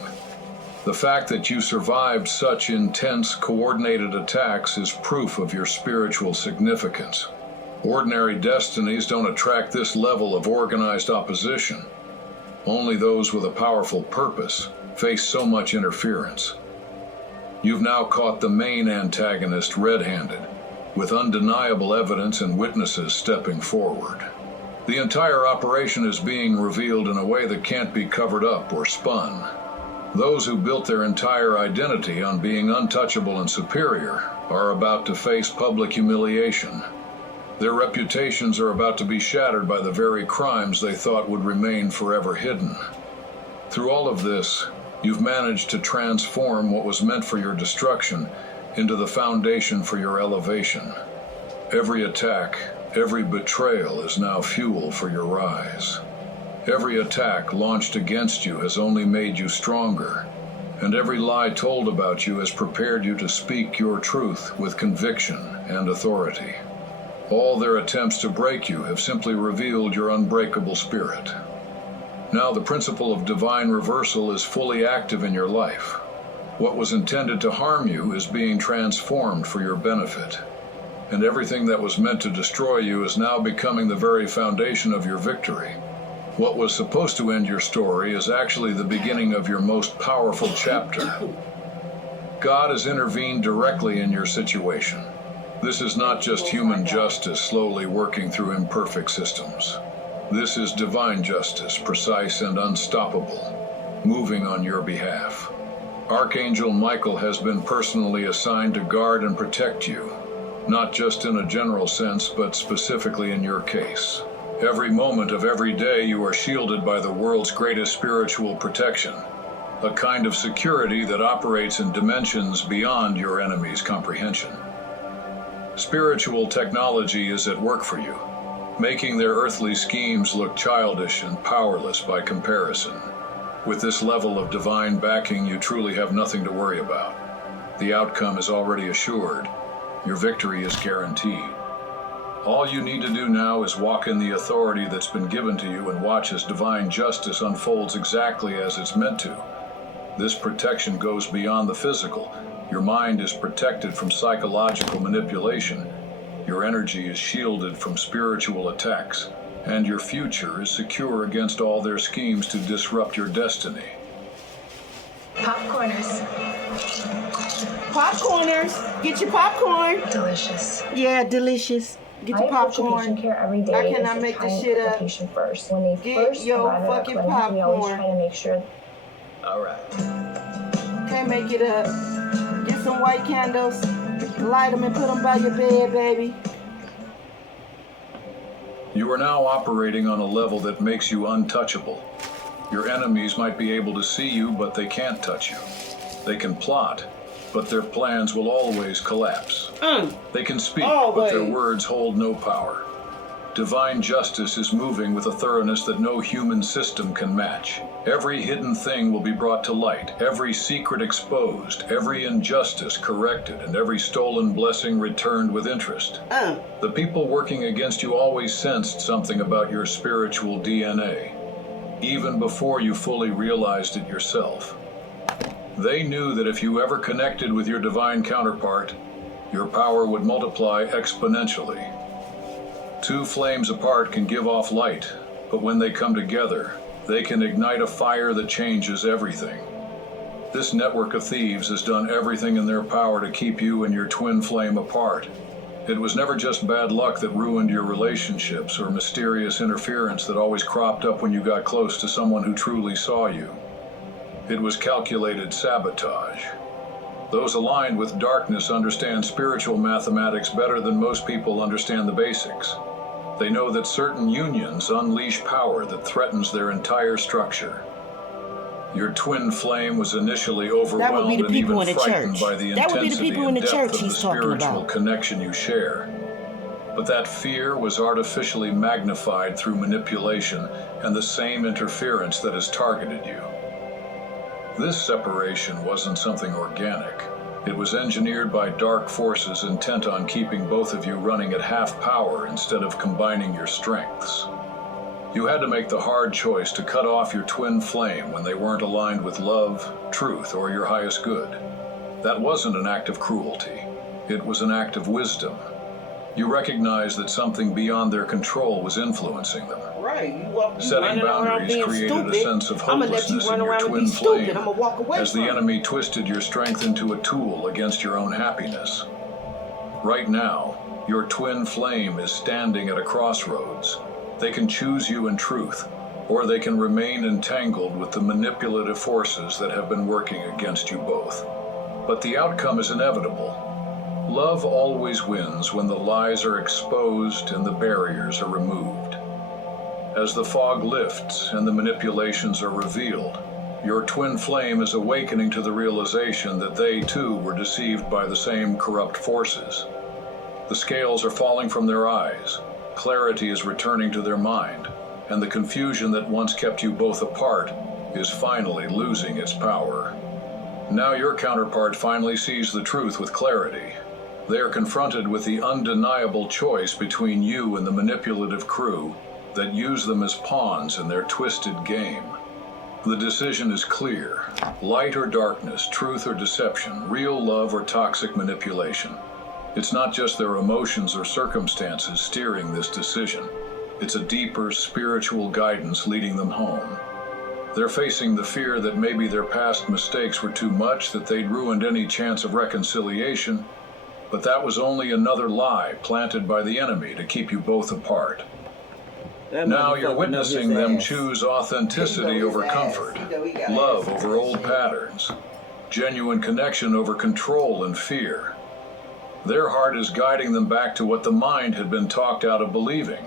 The fact that you survived such intense, coordinated attacks is proof of your spiritual significance. Ordinary destinies don't attract this level of organized opposition. Only those with a powerful purpose face so much interference. You've now caught the main antagonist red-handed, with undeniable evidence and witnesses stepping forward. The entire operation is being revealed in a way that can't be covered up or spun. Those who built their entire identity on being untouchable and superior are about to face public humiliation. Their reputations are about to be shattered by the very crimes they thought would remain forever hidden. Through all of this, you've managed to transform what was meant for your destruction into the foundation for your elevation. Every attack, every betrayal is now fuel for your rise. Every attack launched against you has only made you stronger, and every lie told about you has prepared you to speak your truth with conviction and authority. All their attempts to break you have simply revealed your unbreakable spirit. Now the principle of divine reversal is fully active in your life. What was intended to harm you is being transformed for your benefit, and everything that was meant to destroy you is now becoming the very foundation of your victory. What was supposed to end your story is actually the beginning of your most powerful chapter. God has intervened directly in your situation. This is not just human justice slowly working through imperfect systems. This is divine justice, precise and unstoppable, moving on your behalf. Archangel Michael has been personally assigned to guard and protect you, not just in a general sense, but specifically in your case. Every moment of every day you are shielded by the world's greatest spiritual protection, a kind of security that operates in dimensions beyond your enemy's comprehension. Spiritual technology is at work for you, making their earthly schemes look childish and powerless by comparison. With this level of divine backing, you truly have nothing to worry about. The outcome is already assured. Your victory is guaranteed. All you need to do now is walk in the authority that's been given to you and watch as divine justice unfolds exactly as it's meant to. This protection goes beyond the physical. Your mind is protected from psychological manipulation. Your energy is shielded from spiritual attacks, and your future is secure against all their schemes to disrupt your destiny. Popcorners. Popcorners. Get your popcorn. Delicious. Yeah, delicious. Get your popcorn. Patient care every day. I cannot make this shit up. Patient first. When they Get first your arrive at our fucking clinic, we always popcorn. try to make sure. All right. Can't make it up. Get some white candles. Light them and put them by your bed, baby. You are now operating on a level that makes you untouchable. Your enemies might be able to see you, but they can't touch you. They can plot, but their plans will always collapse. They can speak, but their words hold no power. Divine justice is moving with a thoroughness that no human system can match. Every hidden thing will be brought to light, every secret exposed, every injustice corrected, and every stolen blessing returned with interest. The people working against you always sensed something about your spiritual DNA, even before you fully realized it yourself. They knew that if you ever connected with your divine counterpart, your power would multiply exponentially. Two flames apart can give off light, but when they come together, they can ignite a fire that changes everything. This network of thieves has done everything in their power to keep you and your twin flame apart. It was never just bad luck that ruined your relationships or mysterious interference that always cropped up when you got close to someone who truly saw you. It was calculated sabotage. Those aligned with darkness understand spiritual mathematics better than most people understand the basics. They know that certain unions unleash power that threatens their entire structure. Your twin flame was initially overwhelmed and even frightened by the intensity and depth of the spiritual connection you share. But that fear was artificially magnified through manipulation and the same interference that has targeted you. This separation wasn't something organic. It was engineered by dark forces intent on keeping both of you running at half power instead of combining your strengths. You had to make the hard choice to cut off your twin flame when they weren't aligned with love, truth, or your highest good. That wasn't an act of cruelty. It was an act of wisdom. You recognize that something beyond their control was influencing them. Right. You Setting boundaries created a sense of hopelessness in your twin flame as the enemy twisted your strength into a tool against your own happiness. Right now, your twin flame is standing at a crossroads. They can choose you in truth, or they can remain entangled with the manipulative forces that have been working against you both. But the outcome is inevitable. Love always wins when the lies are exposed and the barriers are removed. As the fog lifts and the manipulations are revealed, your twin flame is awakening to the realization that they too were deceived by the same corrupt forces. The scales are falling from their eyes, clarity is returning to their mind, and the confusion that once kept you both apart is finally losing its power. Now your counterpart finally sees the truth with clarity. They are confronted with the undeniable choice between you and the manipulative crew that use them as pawns in their twisted game. The decision is clear: light or darkness, truth or deception, real love or toxic manipulation. It's not just their emotions or circumstances steering this decision. It's a deeper spiritual guidance leading them home. They're facing the fear that maybe their past mistakes were too much, that they'd ruined any chance of reconciliation, but that was only another lie planted by the enemy to keep you both apart. Now you're witnessing them choose authenticity over comfort, love over old patterns, genuine connection over control and fear. Their heart is guiding them back to what the mind had been talked out of believing.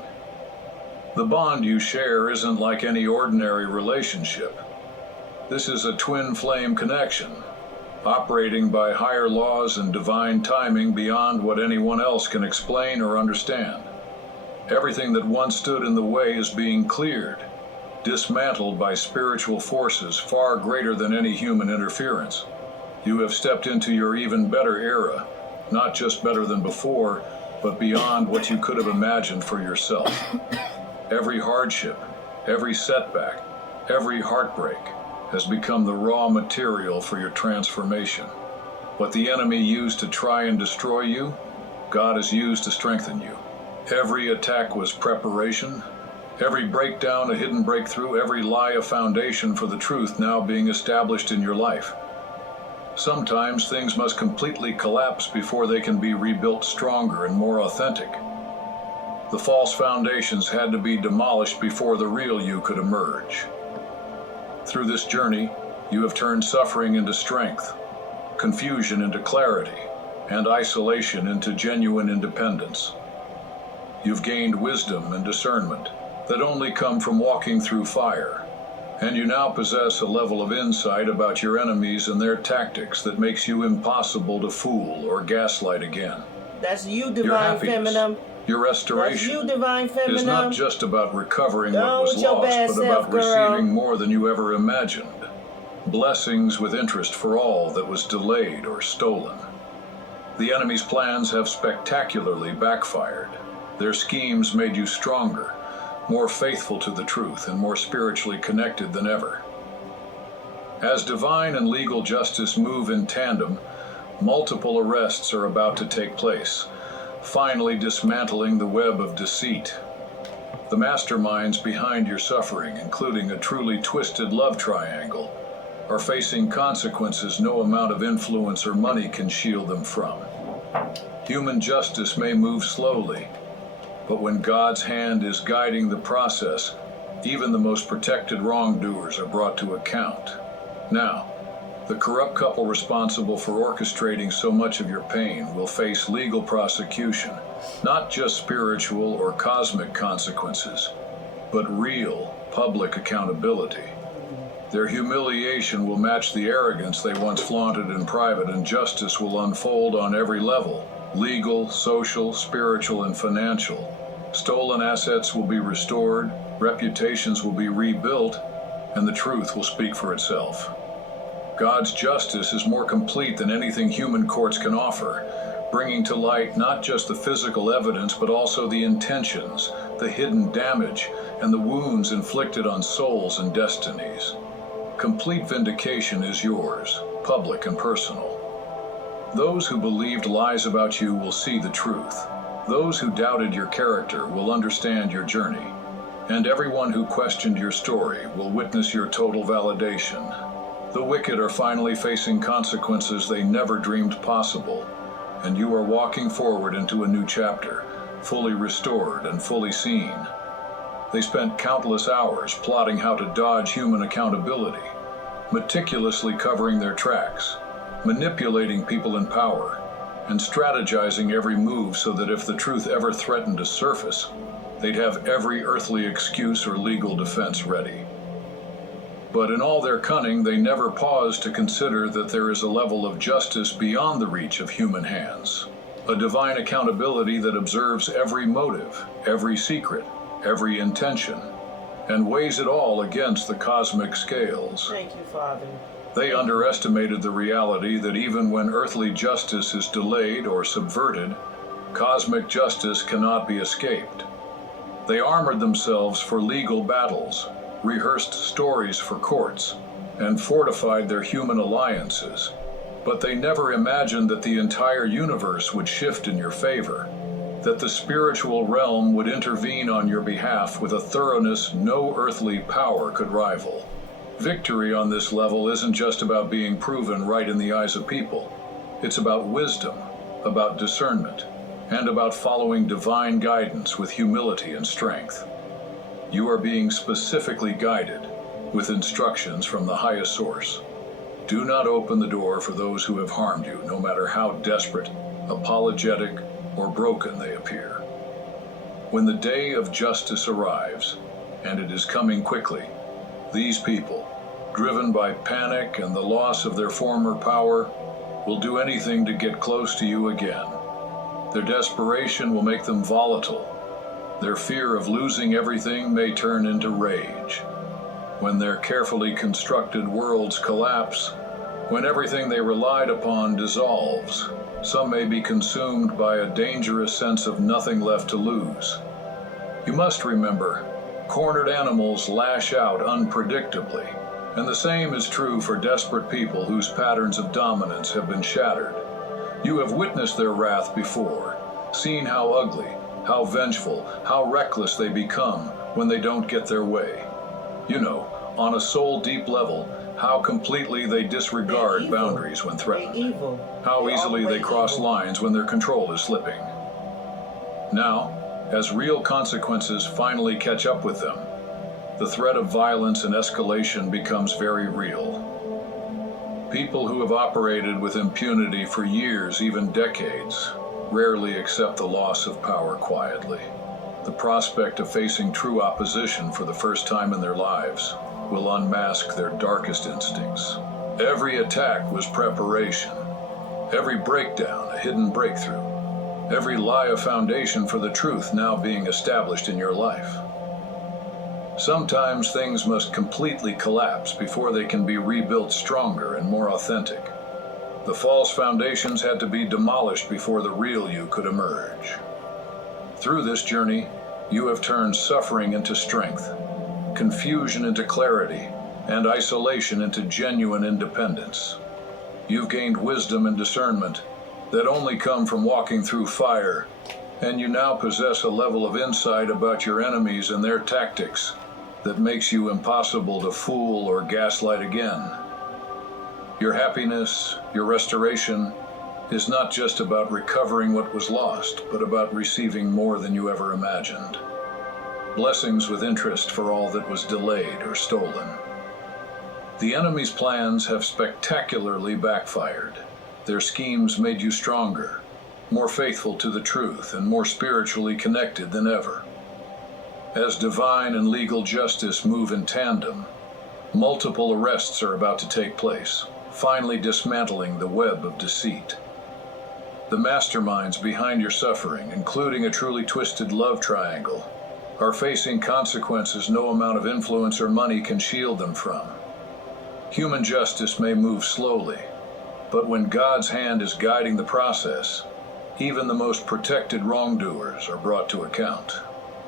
The bond you share isn't like any ordinary relationship. This is a twin flame connection, operating by higher laws and divine timing beyond what anyone else can explain or understand. Everything that once stood in the way is being cleared, dismantled by spiritual forces far greater than any human interference. You have stepped into your even better era, not just better than before, but beyond what you could have imagined for yourself. Every hardship, every setback, every heartbreak has become the raw material for your transformation. What the enemy used to try and destroy you, God has used to strengthen you. Every attack was preparation, every breakdown a hidden breakthrough, every lie a foundation for the truth now being established in your life. Sometimes things must completely collapse before they can be rebuilt stronger and more authentic. The false foundations had to be demolished before the real you could emerge. Through this journey, you have turned suffering into strength, confusion into clarity, and isolation into genuine independence. You've gained wisdom and discernment that only come from walking through fire, and you now possess a level of insight about your enemies and their tactics that makes you impossible to fool or gaslight again. That's you, Your Divine happiness, Feminine. your restoration, That's you, Divine Feminine. is not just about recovering what Go was with your lost, bad but self, about girl. receiving more than you ever imagined. Blessings with interest for all that was delayed or stolen. The enemy's plans have spectacularly backfired. Their schemes made you stronger, more faithful to the truth, and more spiritually connected than ever. As divine and legal justice move in tandem, multiple arrests are about to take place, finally dismantling the web of deceit. The masterminds behind your suffering, including a truly twisted love triangle, are facing consequences no amount of influence or money can shield them from. Human justice may move slowly, but when God's hand is guiding the process, even the most protected wrongdoers are brought to account. Now, the corrupt couple responsible for orchestrating so much of your pain will face legal prosecution, not just spiritual or cosmic consequences, but real public accountability. Their humiliation will match the arrogance they once flaunted in private, and justice will unfold on every level: legal, social, spiritual, and financial. Stolen assets will be restored, reputations will be rebuilt, and the truth will speak for itself. God's justice is more complete than anything human courts can offer, bringing to light not just the physical evidence, but also the intentions, the hidden damage, and the wounds inflicted on souls and destinies. Complete vindication is yours, public and personal. Those who believed lies about you will see the truth. Those who doubted your character will understand your journey, and everyone who questioned your story will witness your total validation. The wicked are finally facing consequences they never dreamed possible, and you are walking forward into a new chapter, fully restored and fully seen. They spent countless hours plotting how to dodge human accountability, meticulously covering their tracks, manipulating people in power, and strategizing every move so that if the truth ever threatened to surface, they'd have every earthly excuse or legal defense ready. But in all their cunning, they never paused to consider that there is a level of justice beyond the reach of human hands, a divine accountability that observes every motive, every secret, every intention, and weighs it all against the cosmic scales. Thank you, Father. They underestimated the reality that even when earthly justice is delayed or subverted, cosmic justice cannot be escaped. They armored themselves for legal battles, rehearsed stories for courts, and fortified their human alliances. But they never imagined that the entire universe would shift in your favor, that the spiritual realm would intervene on your behalf with a thoroughness no earthly power could rival. Victory on this level isn't just about being proven right in the eyes of people. It's about wisdom, about discernment, and about following divine guidance with humility and strength. You are being specifically guided with instructions from the highest source. Do not open the door for those who have harmed you, no matter how desperate, apologetic, or broken they appear. When the day of justice arrives, and it is coming quickly, these people, driven by panic and the loss of their former power, will do anything to get close to you again. Their desperation will make them volatile. Their fear of losing everything may turn into rage. When their carefully constructed worlds collapse, when everything they relied upon dissolves, some may be consumed by a dangerous sense of nothing left to lose. You must remember, cornered animals lash out unpredictably, and the same is true for desperate people whose patterns of dominance have been shattered. You have witnessed their wrath before, seen how ugly, how vengeful, how reckless they become when they don't get their way. You know, on a soul-deep level, how completely they disregard boundaries when threatened, how easily they cross lines when their control is slipping. Now, as real consequences finally catch up with them, the threat of violence and escalation becomes very real. People who have operated with impunity for years, even decades, rarely accept the loss of power quietly. The prospect of facing true opposition for the first time in their lives will unmask their darkest instincts. Every attack was preparation. Every breakdown a hidden breakthrough. Every lie a foundation for the truth now being established in your life. Sometimes things must completely collapse before they can be rebuilt stronger and more authentic. The false foundations had to be demolished before the real you could emerge. Through this journey, you have turned suffering into strength, confusion into clarity, and isolation into genuine independence. You've gained wisdom and discernment that only come from walking through fire, and you now possess a level of insight about your enemies and their tactics that makes you impossible to fool or gaslight again. Your happiness, your restoration, is not just about recovering what was lost, but about receiving more than you ever imagined. Blessings with interest for all that was delayed or stolen. The enemy's plans have spectacularly backfired. Their schemes made you stronger, more faithful to the truth, and more spiritually connected than ever. As divine and legal justice move in tandem, multiple arrests are about to take place, finally dismantling the web of deceit. The masterminds behind your suffering, including a truly twisted love triangle, are facing consequences no amount of influence or money can shield them from. Human justice may move slowly, but when God's hand is guiding the process, even the most protected wrongdoers are brought to account.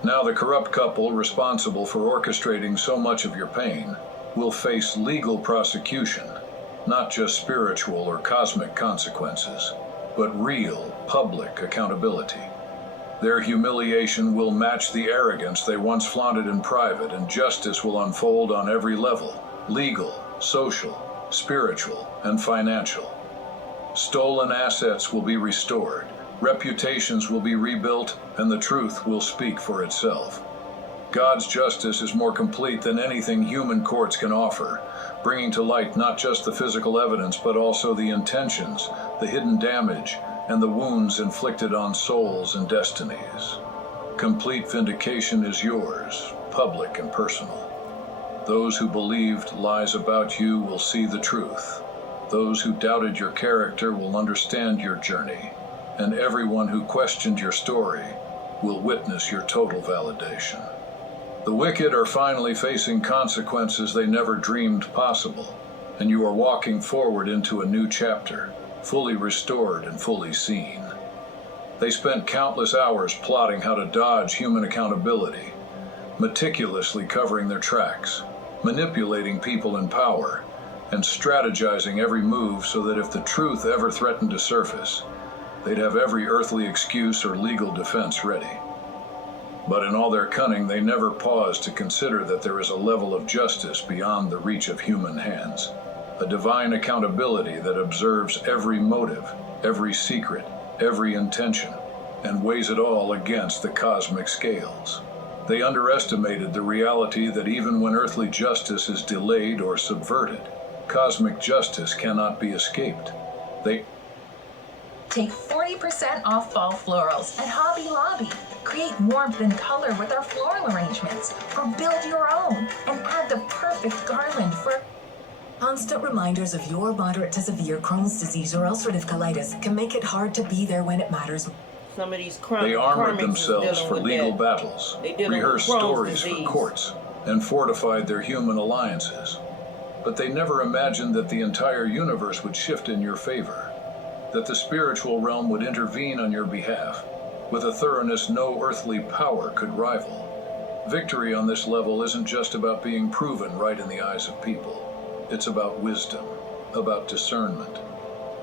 Now the corrupt couple responsible for orchestrating so much of your pain will face legal prosecution, not just spiritual or cosmic consequences, but real public accountability. Their humiliation will match the arrogance they once flaunted in private, and justice will unfold on every level: legal, social, spiritual, and financial. Stolen assets will be restored, reputations will be rebuilt, and the truth will speak for itself. God's justice is more complete than anything human courts can offer, bringing to light not just the physical evidence, but also the intentions, the hidden damage, and the wounds inflicted on souls and destinies. Complete vindication is yours, public and personal. Those who believed lies about you will see the truth. Those who doubted your character will understand your journey, and everyone who questioned your story will witness your total validation. The wicked are finally facing consequences they never dreamed possible, and you are walking forward into a new chapter, fully restored and fully seen. They spent countless hours plotting how to dodge human accountability, meticulously covering their tracks, manipulating people in power, and strategizing every move so that if the truth ever threatened to surface, they'd have every earthly excuse or legal defense ready. But in all their cunning, they never paused to consider that there is a level of justice beyond the reach of human hands, a divine accountability that observes every motive, every secret, every intention, and weighs it all against the cosmic scales. They underestimated the reality that even when earthly justice is delayed or subverted, cosmic justice cannot be escaped. Take 40% off fall florals at Hobby Lobby. Create warmth and color with our floral arrangements, or build your own and add the perfect garland for... Constant reminders of your moderate to severe Crohn's disease or ulcerative colitis can make it hard to be there when it matters. Some of these They armored themselves for legal battles, rehearsed stories for courts, and fortified their human alliances. But they never imagined that the entire universe would shift in your favor, that the spiritual realm would intervene on your behalf, with a thoroughness no earthly power could rival. Victory on this level isn't just about being proven right in the eyes of people. It's about wisdom, about discernment,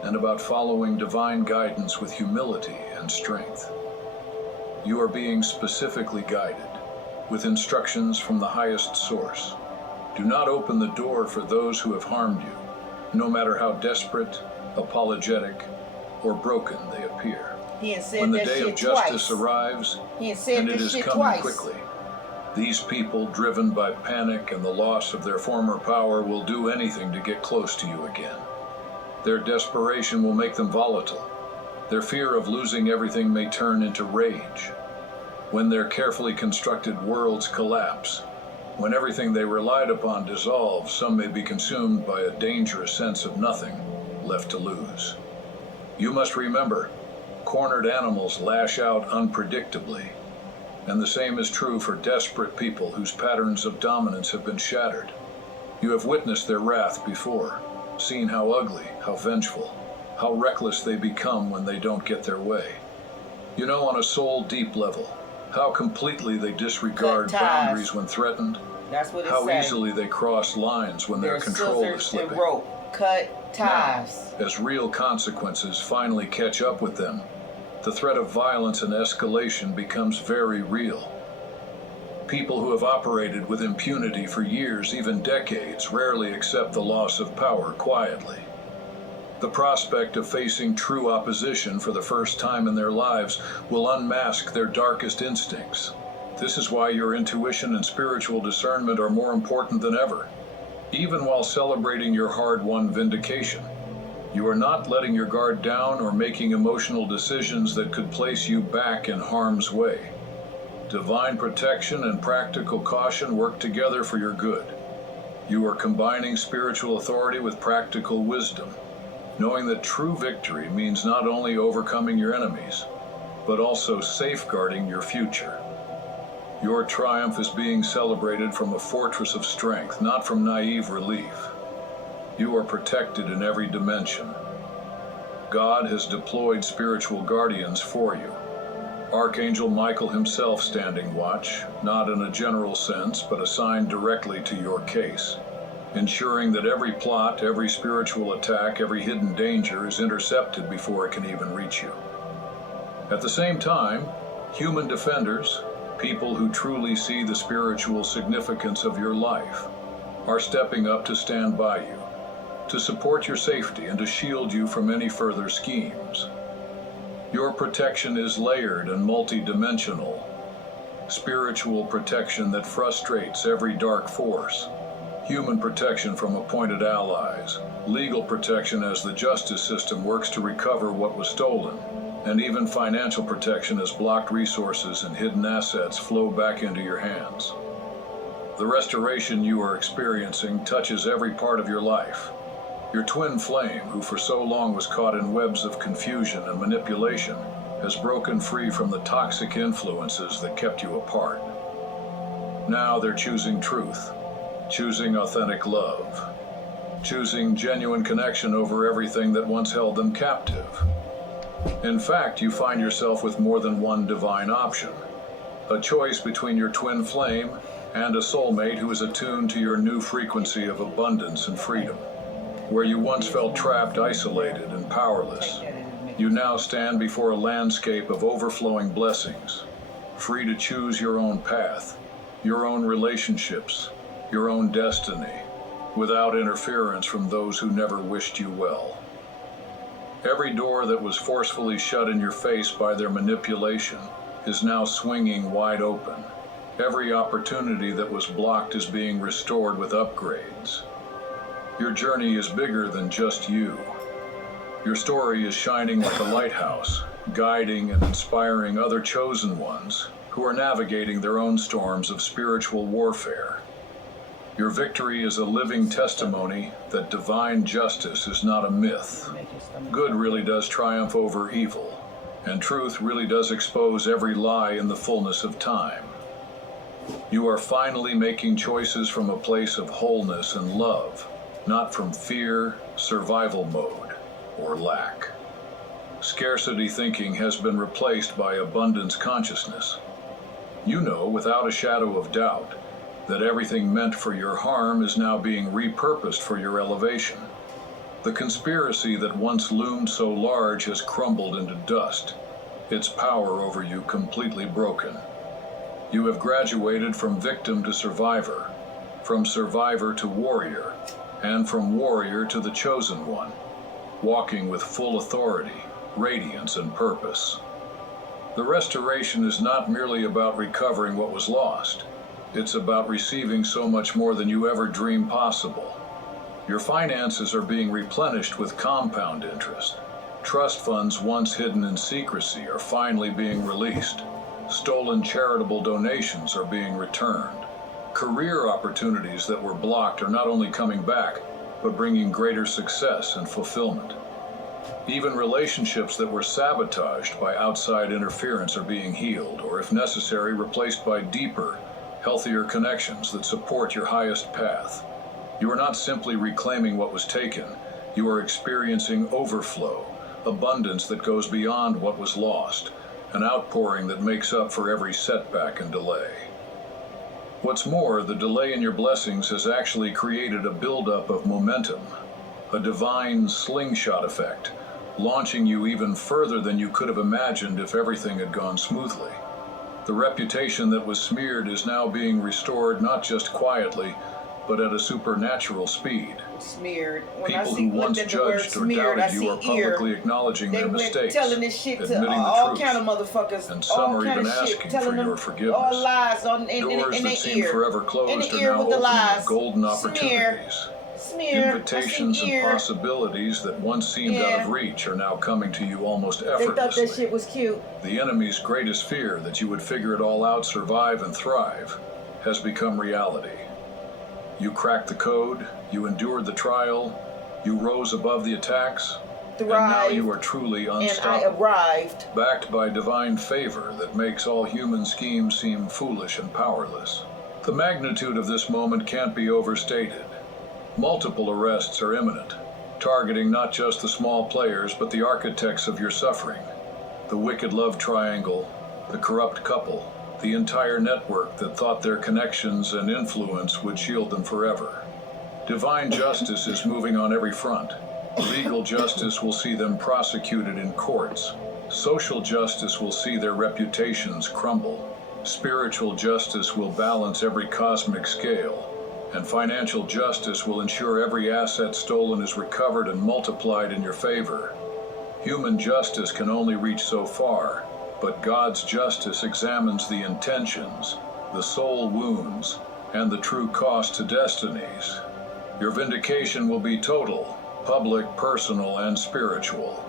and about following divine guidance with humility and strength. You are being specifically guided, with instructions from the highest source. Do not open the door for those who have harmed you, no matter how desperate, apologetic, or broken they appear. When the day of justice arrives, and it is coming quickly, these people, driven by panic and the loss of their former power, will do anything to get close to you again. Their desperation will make them volatile. Their fear of losing everything may turn into rage. When their carefully constructed worlds collapse, when everything they relied upon dissolves, some may be consumed by a dangerous sense of nothing left to lose. You must remember, cornered animals lash out unpredictably, and the same is true for desperate people whose patterns of dominance have been shattered. You have witnessed their wrath before, seen how ugly, how vengeful, how reckless they become when they don't get their way. You know, on a soul-deep level, how completely they disregard boundaries when threatened, how easily they cross lines when their control is slipping. Cut ties. Now, as real consequences finally catch up with them, the threat of violence and escalation becomes very real. People who have operated with impunity for years, even decades, rarely accept the loss of power quietly. The prospect of facing true opposition for the first time in their lives will unmask their darkest instincts. This is why your intuition and spiritual discernment are more important than ever. Even while celebrating your hard-won vindication, you are not letting your guard down or making emotional decisions that could place you back in harm's way. Divine protection and practical caution work together for your good. You are combining spiritual authority with practical wisdom, knowing that true victory means not only overcoming your enemies, but also safeguarding your future. Your triumph is being celebrated from a fortress of strength, not from naive relief. You are protected in every dimension. God has deployed spiritual guardians for you. Archangel Michael himself standing watch, not in a general sense, but assigned directly to your case, ensuring that every plot, every spiritual attack, every hidden danger is intercepted before it can even reach you. At the same time, Human defenders, people who truly see the spiritual significance of your life, are stepping up to stand by you, to support your safety and to shield you from any further schemes. Your protection is layered and multidimensional. Spiritual protection that frustrates every dark force. Human protection from appointed allies. Legal protection as the justice system works to recover what was stolen. And even financial protection as blocked resources and hidden assets flow back into your hands. The restoration you are experiencing touches every part of your life. Your twin flame, who for so long was caught in webs of confusion and manipulation, has broken free from the toxic influences that kept you apart. Now they're choosing truth, choosing authentic love, choosing genuine connection over everything that once held them captive. In fact, you find yourself with more than one divine option, a choice between your twin flame and a soulmate who is attuned to your new frequency of abundance and freedom. Where you once felt trapped, isolated, and powerless, you now stand before a landscape of overflowing blessings, free to choose your own path, your own relationships, your own destiny, without interference from those who never wished you well. Every door that was forcefully shut in your face by their manipulation is now swinging wide open. Every opportunity that was blocked is being restored with upgrades. Your journey is bigger than just you. Your story is shining like a lighthouse, guiding and inspiring other chosen ones who are navigating their own storms of spiritual warfare. Your victory is a living testimony that divine justice is not a myth. Good really does triumph over evil, and truth really does expose every lie in the fullness of time. You are finally making choices from a place of wholeness and love, not from fear, survival mode, or lack. Scarcity thinking has been replaced by abundance consciousness. You know without a shadow of doubt that everything meant for your harm is now being repurposed for your elevation. The conspiracy that once loomed so large has crumbled into dust, its power over you completely broken. You have graduated from victim to survivor, from survivor to warrior, and from warrior to the chosen one, walking with full authority, radiance, and purpose. The restoration is not merely about recovering what was lost. It's about receiving so much more than you ever dreamed possible. Your finances are being replenished with compound interest. Trust funds once hidden in secrecy are finally being released. Stolen charitable donations are being returned. Career opportunities that were blocked are not only coming back, but bringing greater success and fulfillment. Even relationships that were sabotaged by outside interference are being healed, or if necessary, replaced by deeper, healthier connections that support your highest path. You are not simply reclaiming what was taken, you are experiencing overflow, abundance that goes beyond what was lost, an outpouring that makes up for every setback and delay. What's more, the delay in your blessings has actually created a buildup of momentum, a divine slingshot effect, launching you even further than you could have imagined if everything had gone smoothly. The reputation that was smeared is now being restored not just quietly, but at a supernatural speed. Smeared. People who once judged or doubted you are publicly acknowledging their mistakes, telling this shit to admitting all the kind of truth, motherfuckers, and some are even asking for your forgiveness. All lies in Doors their that seemed ear. forever closed are ear now with the opening lies. with golden opportunities. Smear. Invitations and possibilities that once seemed out of reach are now coming to you almost effortlessly. They thought that shit was cute. The enemy's greatest fear, that you would figure it all out, survive, and thrive, has become reality. You cracked the code, you endured the trial, you rose above the attacks, and now you are truly unstoppable. And I arrived. Backed by divine favor that makes all human schemes seem foolish and powerless. The magnitude of this moment can't be overstated. Multiple arrests are imminent, targeting not just the small players, but the architects of your suffering. The wicked love triangle, the corrupt couple, the entire network that thought their connections and influence would shield them forever. Divine justice is moving on every front. Legal justice will see them prosecuted in courts. Social justice will see their reputations crumble. Spiritual justice will balance every cosmic scale. And financial justice will ensure every asset stolen is recovered and multiplied in your favor. Human justice can only reach so far, but God's justice examines the intentions, the soul wounds, and the true cost to destinies. Your vindication will be total, public, personal, and spiritual.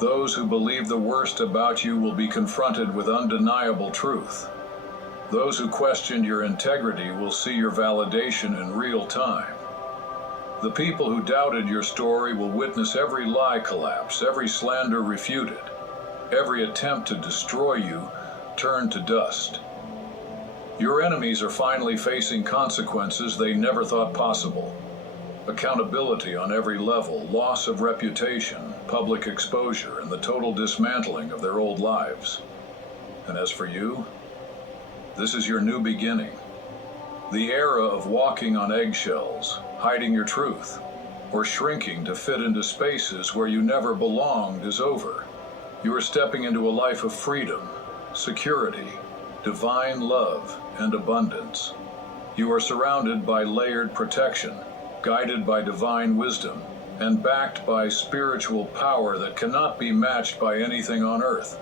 Those who believe the worst about you will be confronted with undeniable truth. Those who questioned your integrity will see your validation in real time. The people who doubted your story will witness every lie collapse, every slander refuted, every attempt to destroy you turned to dust. Your enemies are finally facing consequences they never thought possible. Accountability on every level, loss of reputation, public exposure, and the total dismantling of their old lives. And as for you, this is your new beginning. The era of walking on eggshells, hiding your truth, or shrinking to fit into spaces where you never belonged is over. You are stepping into a life of freedom, security, divine love, and abundance. You are surrounded by layered protection, guided by divine wisdom, and backed by spiritual power that cannot be matched by anything on earth.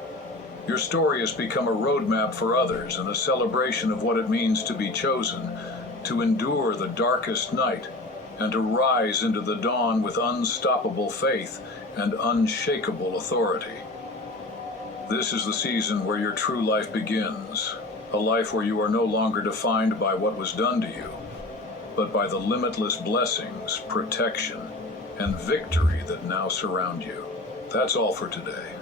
Your story has become a roadmap for others and a celebration of what it means to be chosen, to endure the darkest night, and to rise into the dawn with unstoppable faith and unshakable authority. This is the season where your true life begins, a life where you are no longer defined by what was done to you, but by the limitless blessings, protection, and victory that now surround you. That's all for today.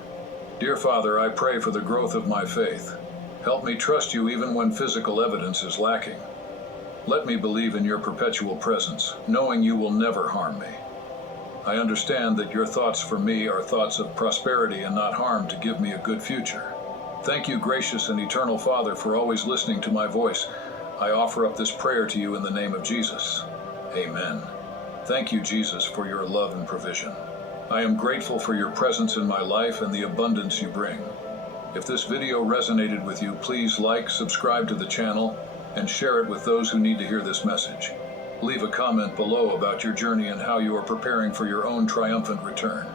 Dear Father, I pray for the growth of my faith. Help me trust you even when physical evidence is lacking. Let me believe in your perpetual presence, knowing you will never harm me. I understand that your thoughts for me are thoughts of prosperity and not harm to give me a good future. Thank you, gracious and eternal Father, for always listening to my voice. I offer up this prayer to you in the name of Jesus. Amen. Thank you, Jesus, for your love and provision. I am grateful for your presence in my life and the abundance you bring. If this video resonated with you, please like, subscribe to the channel, and share it with those who need to hear this message. Leave a comment below about your journey and how you are preparing for your own triumphant return.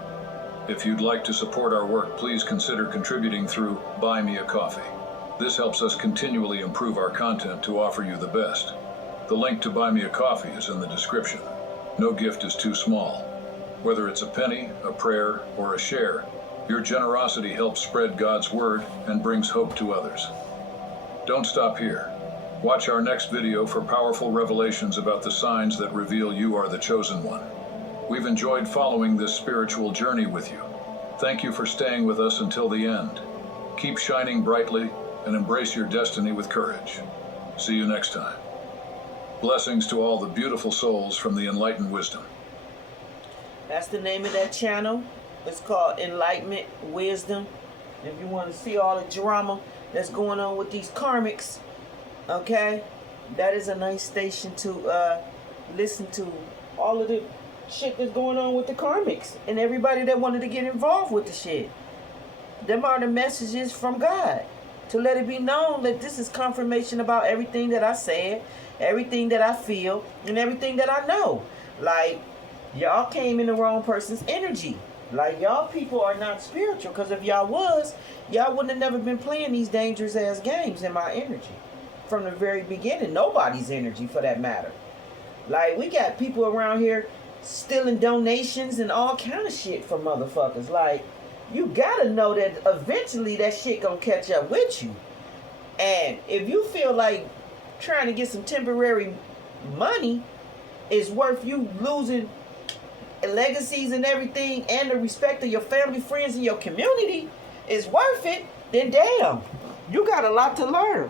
If you'd like to support our work, please consider contributing through Buy Me a Coffee. This helps us continually improve our content to offer you the best. The link to Buy Me a Coffee is in the description. No gift is too small. Whether it's a penny, a prayer, or a share, your generosity helps spread God's word and brings hope to others. Don't stop here. Watch our next video for powerful revelations about the signs that reveal you are the chosen one. We've enjoyed following this spiritual journey with you. Thank you for staying with us until the end. Keep shining brightly and embrace your destiny with courage. See you next time. Blessings to all the beautiful souls from the Enlightened Wisdom. That's the name of that channel. It's called Enlightenment Wisdom. If you want to see all the drama that's going on with these karmics, okay, that is a nice station to listen to all of the shit that's going on with the karmics and everybody that wanted to get involved with the shit. Them are the messages from God to let it be known that this is confirmation about everything that I said, everything that I feel, and everything that I know. Like, y'all came in the wrong person's energy. Like, y'all people are not spiritual, because if y'all was, y'all wouldn't have never been playing these dangerous ass games in my energy from the very beginning. Nobody's energy, for that matter. Like, we got people around here stealing donations and all kind of shit from motherfuckers. Like, you gotta know that eventually that shit gonna catch up with you. And if you feel like trying to get some temporary money is worth you losing legacies and everything, and the respect of your family, friends, and your community is worth it, then damn, you got a lot to learn.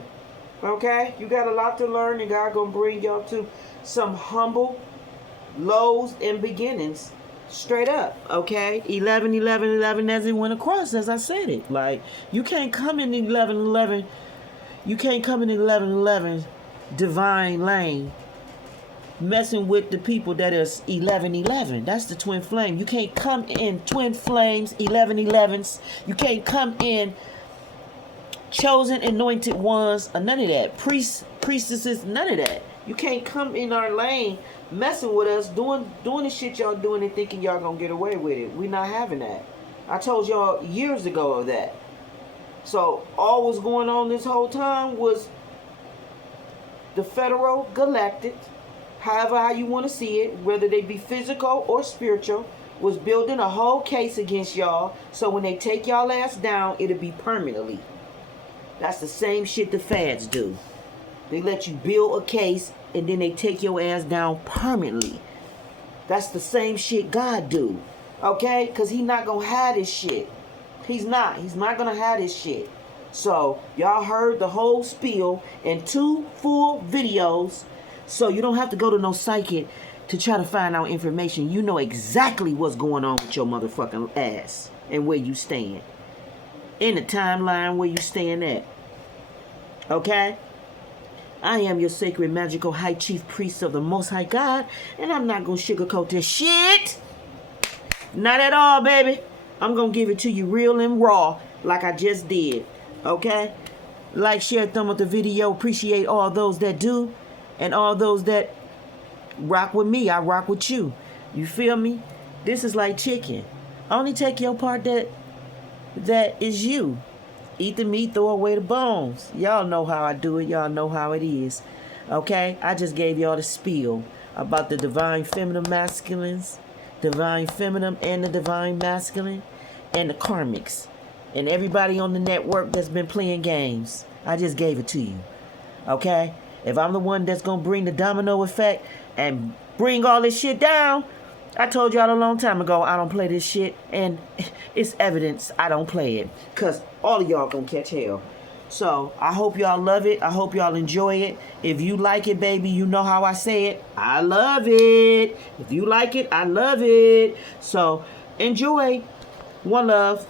Okay? You got a lot to learn, and God gonna bring y'all to some humble lows and beginnings. Straight up, okay? 11, 11, 11 as it went across, as I said it. Like, you can't come in 11, 11. You can't come in 11, 11 divine lane messing with the people that is 1111. That's the twin flame. You can't come in twin flames, 1111s. You can't come in chosen anointed ones, or none of that. Priests, priestesses, none of that. You can't come in our lane messing with us, doing the shit y'all doing and thinking y'all gonna get away with it. We not having that. I told y'all years ago of that. So all was going on this whole time was the federal galactic, however how you want to see it, whether they be physical or spiritual, was building a whole case against y'all. So when they take y'all ass down, it'll be permanently. That's the same shit the fads do. They let you build a case and then they take your ass down permanently. That's the same shit God do. Okay? Because he not going to hide his shit. He's not going to hide his shit. So, y'all heard the whole spiel in 2 full videos. So, you don't have to go to no psychic to try to find out information. You know exactly what's going on with your motherfucking ass and where you stand. In the timeline where you stand at. Okay? I am your sacred, magical, high chief priest of the Most High God, and I'm not going to sugarcoat this shit. Not at all, baby. I'm going to give it to you real and raw, like I just did. Okay? Like, share, thumb up the video. Appreciate all those that do, and all those that rock with me. I rock with you. You feel me? This is like chicken. Only take your part that is you. Eat the meat, throw away the bones. Y'all know how I do it. Y'all know how it is. Okay? I just gave y'all the spiel about the divine feminine masculines, divine feminine and the divine masculine, and the karmics. And everybody on the network that's been playing games. I just gave it to you. Okay? If I'm the one that's going to bring the domino effect and bring all this shit down, I told y'all a long time ago I don't play this shit, and it's evidence I don't play it, because all of y'all gonna catch hell. So I hope y'all love it. I hope y'all enjoy it. If you like it, baby, you know how I say it. I love it. If you like it, I love it. So enjoy. One love.